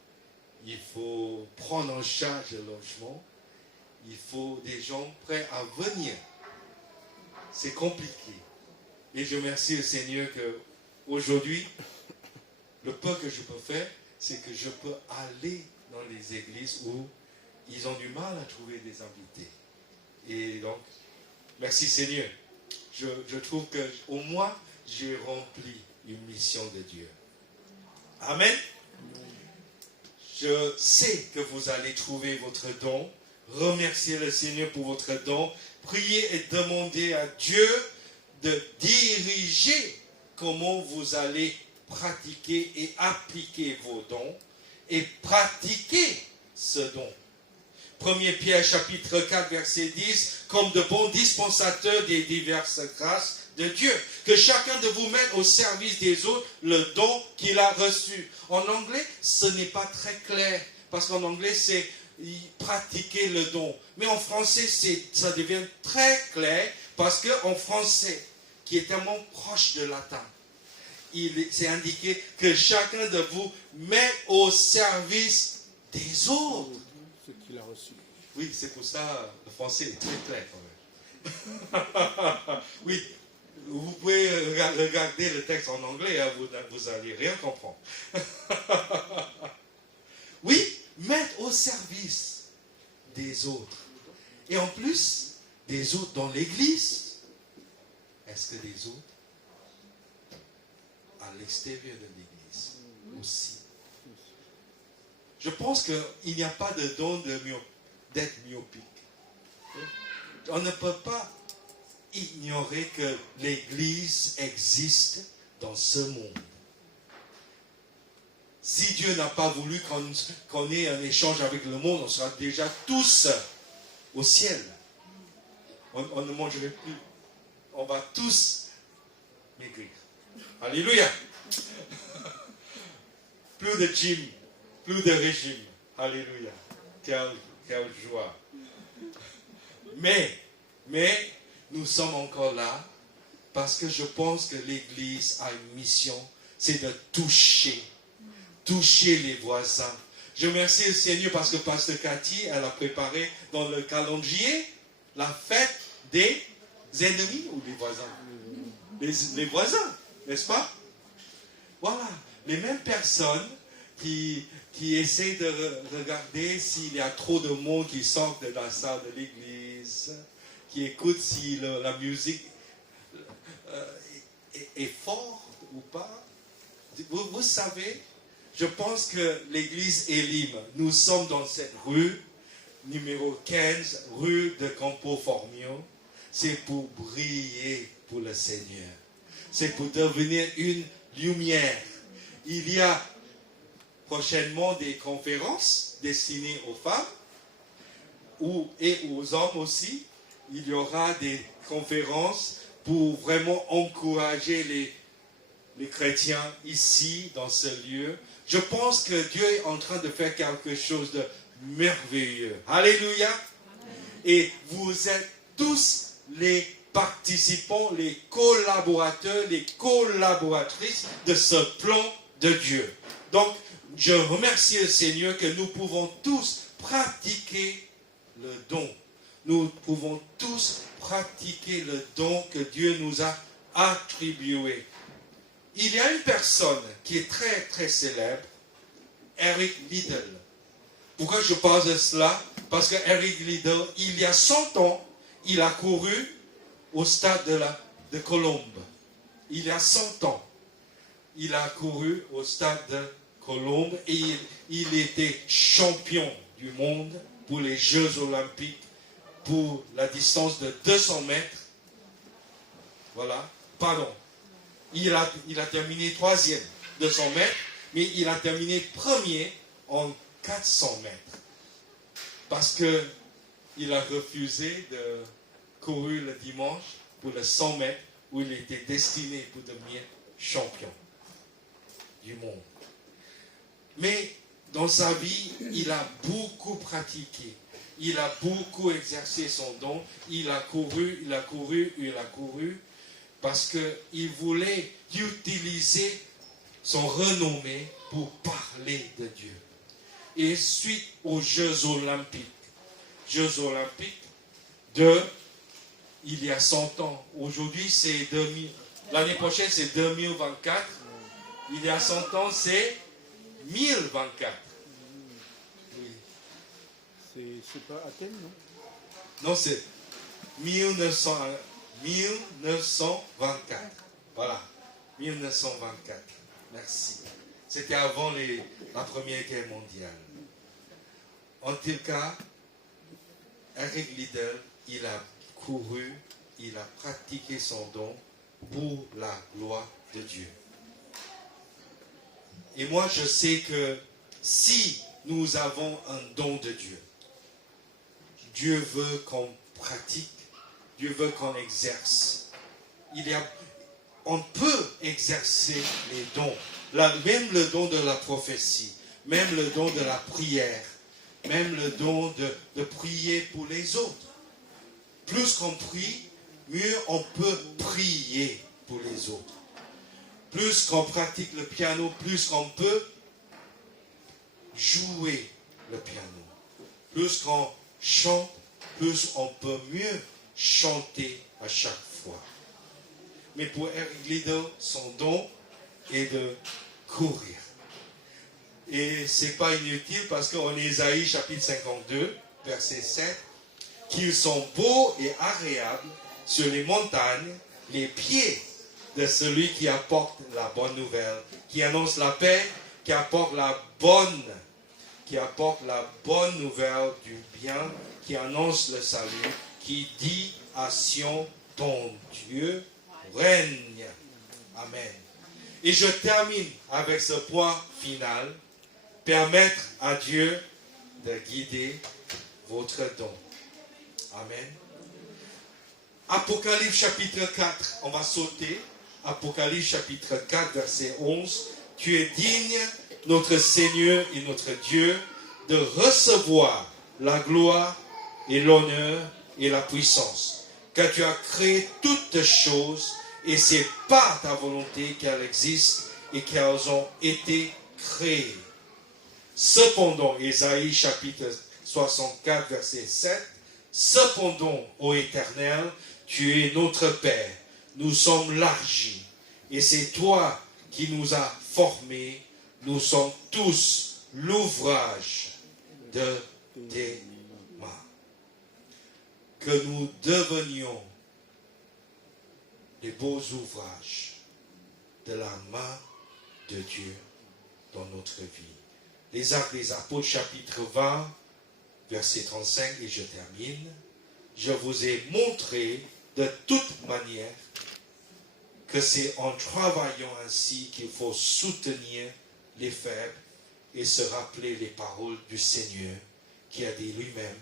il faut prendre en charge le logement, il faut des gens prêts à venir. C'est compliqué. Et je remercie le Seigneur qu'aujourd'hui, le peu que je peux faire, c'est que je peux aller dans les églises où ils ont du mal à trouver des invités. Et donc, merci Seigneur. Je trouve qu'au moins, j'ai rempli une mission de Dieu. Amen. Je sais que vous allez trouver votre don. Remerciez le Seigneur pour votre don. Priez et demandez à Dieu de diriger comment vous allez pratiquer et appliquer vos dons et pratiquer ce don. 1 Pierre chapitre 4 verset 10, comme de bons dispensateurs des diverses grâces de Dieu, que chacun de vous mette au service des autres le don qu'il a reçu. En anglais, ce n'est pas très clair, parce qu'en anglais, c'est pratiquer le don. Mais en français, ça devient très clair, parce qu'en français, qui est tellement proche de latin, c'est indiqué que chacun de vous met au service des autres. Ce qu'il a reçu. Oui, c'est pour ça, le français est très clair quand même. Oui, vous pouvez regarder le texte en anglais, hein, vous n'allez rien comprendre. Oui, mettre au service des autres. Et en plus, des autres dans l'église. Est-ce que des autres à l'extérieur de l'église aussi? Je pense qu'il n'y a pas de don d'être myopique. On ne peut pas ignorer que l'église existe dans ce monde. Si Dieu n'a pas voulu qu'on ait un échange avec le monde, on sera déjà tous au ciel. On ne mangerait plus. On va tous maigrir. Alléluia. Plus de gym, plus de régime. Alléluia. Quelle joie. Mais, nous sommes encore là parce que je pense que l'Église a une mission, c'est de toucher les voisins. Je remercie le Seigneur parce que Pasteur Cathy, elle a préparé dans le calendrier la fête des ennemis ou des voisins. Les voisins, n'est-ce pas? Voilà, les mêmes personnes qui essaient de regarder s'il y a trop de monde qui sort de la salle de l'église, qui écoute si la musique est forte ou pas. Vous savez, je pense que l'église Elim, nous sommes dans cette rue, numéro 15, rue de Campo Formio, c'est pour briller pour le Seigneur. C'est pour devenir une lumière. Il y a prochainement des conférences destinées aux femmes et aux hommes aussi. Il y aura des conférences pour vraiment encourager les chrétiens ici, dans ce lieu. Je pense que Dieu est en train de faire quelque chose de merveilleux. Alléluia. Et vous êtes tous les participants, les collaborateurs, les collaboratrices de ce plan de Dieu. Donc, je remercie le Seigneur que nous pouvons tous pratiquer le don. Nous pouvons tous pratiquer le don que Dieu nous a attribué. Il y a une personne qui est très très célèbre, Eric Liddell. Pourquoi je parle de cela? Parce que Eric Liddell, il y a 100 ans, il a couru au stade de Colombe. Il y a 100 ans, il a couru au stade de Colombe et il était champion du monde pour les Jeux Olympiques pour la distance de 200 mètres. Voilà, pardon. Il a terminé 3e 200 mètres, mais il a terminé premier en 400 mètres. Parce qu'il a refusé de courir le dimanche pour le 100 mètres où il était destiné pour devenir champion du monde. Mais dans sa vie, il a beaucoup pratiqué. Il a beaucoup exercé son don. Il a couru, parce qu'il voulait utiliser son renommée pour parler de Dieu. Et suite aux Jeux Olympiques il y a 100 ans. Aujourd'hui, c'est 2000. L'année prochaine, c'est 2024. Il y a 100 ans, c'est 1024. C'est pas Athènes, non? Non, c'est 1924. Voilà, 1924. Merci. C'était avant la Première Guerre mondiale. En tout cas, Eric Liddell, il a couru, il a pratiqué son don pour la gloire de Dieu. Et moi, je sais que si nous avons un don de Dieu, Dieu veut qu'on pratique, Dieu veut qu'on exerce. On peut exercer les dons, même le don de la prophétie, même le don de la prière, même le don de prier pour les autres. Plus qu'on prie, mieux on peut prier pour les autres. Plus qu'on pratique le piano, plus qu'on peut jouer le piano. Plus qu'on chante, plus on peut mieux chanter à chaque fois. Mais pour Eric Liddell, son don est de courir. Et ce n'est pas inutile parce qu'en Ésaïe chapitre 52, verset 7, qu'ils sont beaux et agréables sur les montagnes, les pieds de celui qui apporte la bonne nouvelle, qui annonce la paix, qui apporte la bonne nouvelle du bien, qui annonce le salut, qui dit à Sion, ton Dieu règne. Amen. Et je termine avec ce point final. Permettre à Dieu de guider votre don. Amen. Apocalypse chapitre 4, on va sauter. Apocalypse chapitre 4, verset 11. Tu es digne, notre Seigneur et notre Dieu, de recevoir la gloire et l'honneur et la puissance. Car tu as créé toutes choses et c'est par ta volonté qu'elles existent et qu'elles ont été créées. Cependant, Ésaïe chapitre 64, verset 7, cependant, ô Éternel, tu es notre Père, nous sommes l'argile, et c'est toi qui nous as formés, nous sommes tous l'ouvrage de tes mains. Que nous devenions les beaux ouvrages de la main de Dieu dans notre vie. Les Actes des Apôtres, chapitre 20, verset 35, et je termine. Je vous ai montré de toute manière que c'est en travaillant ainsi qu'il faut soutenir les faibles et se rappeler les paroles du Seigneur qui a dit lui-même,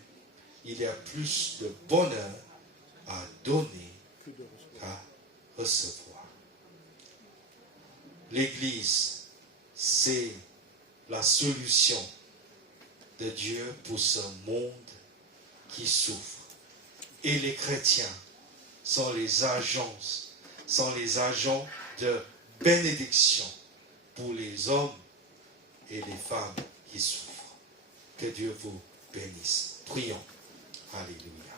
il y a plus de bonheur à donner qu'à recevoir. L'Église, c'est la solution de Dieu pour ce monde qui souffre. Et les chrétiens sont les agents de bénédiction pour les hommes et les femmes qui souffrent. Que Dieu vous bénisse. Prions. Alléluia.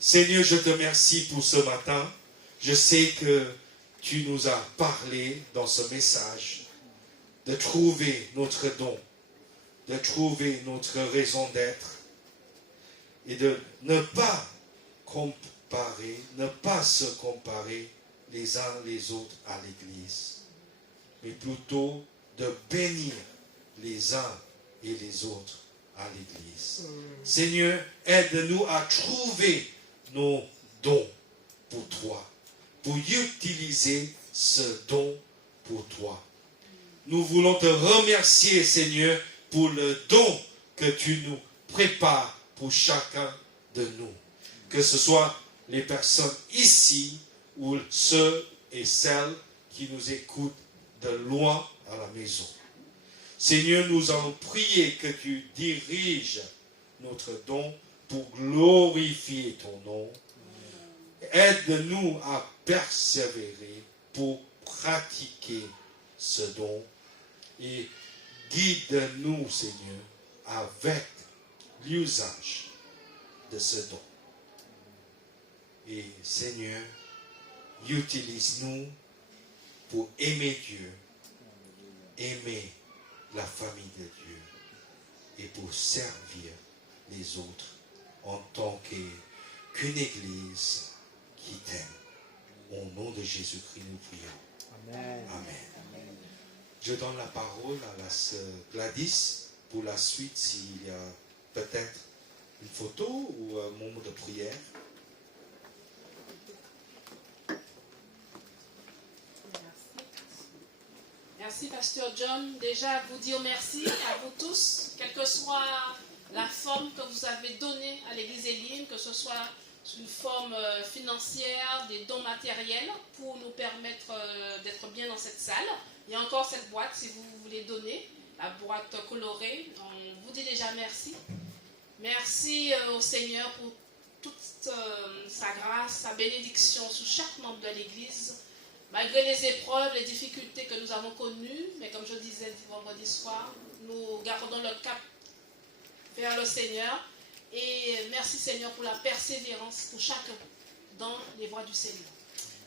Seigneur, je te remercie pour ce matin. Je sais que tu nous as parlé dans ce message de trouver notre don, de trouver notre raison d'être et de ne pas se comparer les uns les autres à l'Église, mais plutôt de bénir les uns et les autres à l'Église. Seigneur, aide-nous à trouver nos dons pour toi, pour utiliser ce don pour toi. Nous voulons te remercier, Seigneur, pour le don que tu nous prépares pour chacun de nous. Que ce soit les personnes ici ou ceux et celles qui nous écoutent de loin à la maison. Seigneur, nous allons prier que tu diriges notre don pour glorifier ton nom. Aide-nous à persévérer pour pratiquer ce don et guide-nous, Seigneur, avec l'usage de ce don. Et Seigneur, utilise-nous pour aimer Dieu, aimer la famille de Dieu et pour servir les autres en tant qu'une église qui t'aime. Au nom de Jésus-Christ, nous prions. Amen. Amen. Je donne la parole à la sœur Gladys pour la suite s'il y a peut-être une photo ou un moment de prière. Merci, Pasteur John. Déjà, vous dire merci à vous tous, quelle que soit la forme que vous avez donnée à l'Église Elim, que ce soit sous une forme financière, des dons matériels, pour nous permettre d'être bien dans cette salle. Il y a encore cette boîte, si vous voulez donner, la boîte colorée. On vous dit déjà merci. Merci au Seigneur pour toute sa grâce, sa bénédiction sur chaque membre de l'Église. Malgré les épreuves, les difficultés que nous avons connues, mais comme je disais vendredi soir, nous gardons le cap vers le Seigneur. Et merci Seigneur pour la persévérance pour chacun dans les voies du Seigneur.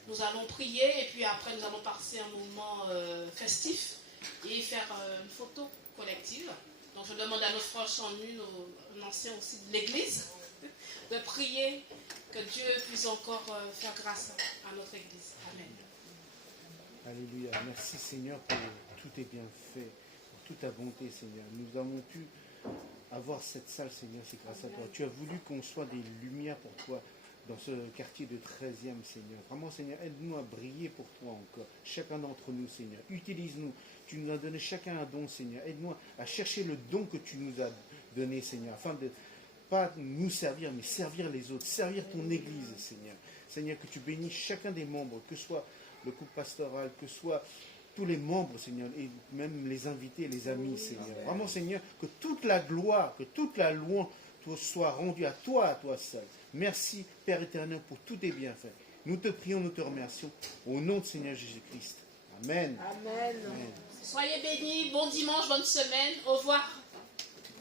Nous allons prier et puis après nous allons passer un mouvement festif et faire une photo collective. Donc je demande à notre frère Chanu, nos anciens aussi de l'Église, de prier que Dieu puisse encore faire grâce à notre Église. Amen. Alléluia. Merci Seigneur pour tous tes bienfaits, pour toute ta bonté Seigneur. Nous avons pu avoir cette salle Seigneur, c'est grâce à toi. Tu as voulu qu'on soit des lumières pour toi dans ce quartier de 13e Seigneur. Vraiment Seigneur, aide-nous à briller pour toi encore. Chacun d'entre nous Seigneur. Utilise-nous. Tu nous as donné chacun un don Seigneur. Aide-nous à chercher le don que tu nous as donné Seigneur, afin de pas nous servir, mais servir les autres, servir ton Église Seigneur. Seigneur, que tu bénisses chacun des membres, que ce soit le couple pastoral, que ce soit tous les membres, Seigneur, et même les invités, les amis, Seigneur. Vraiment, Seigneur, que toute la gloire, que toute la louange soit rendue à toi seul. Merci, Père éternel, pour tous tes bienfaits. Nous te prions, nous te remercions, au nom de Seigneur Jésus-Christ. Amen. Amen. Soyez bénis, bon dimanche, bonne semaine, au revoir.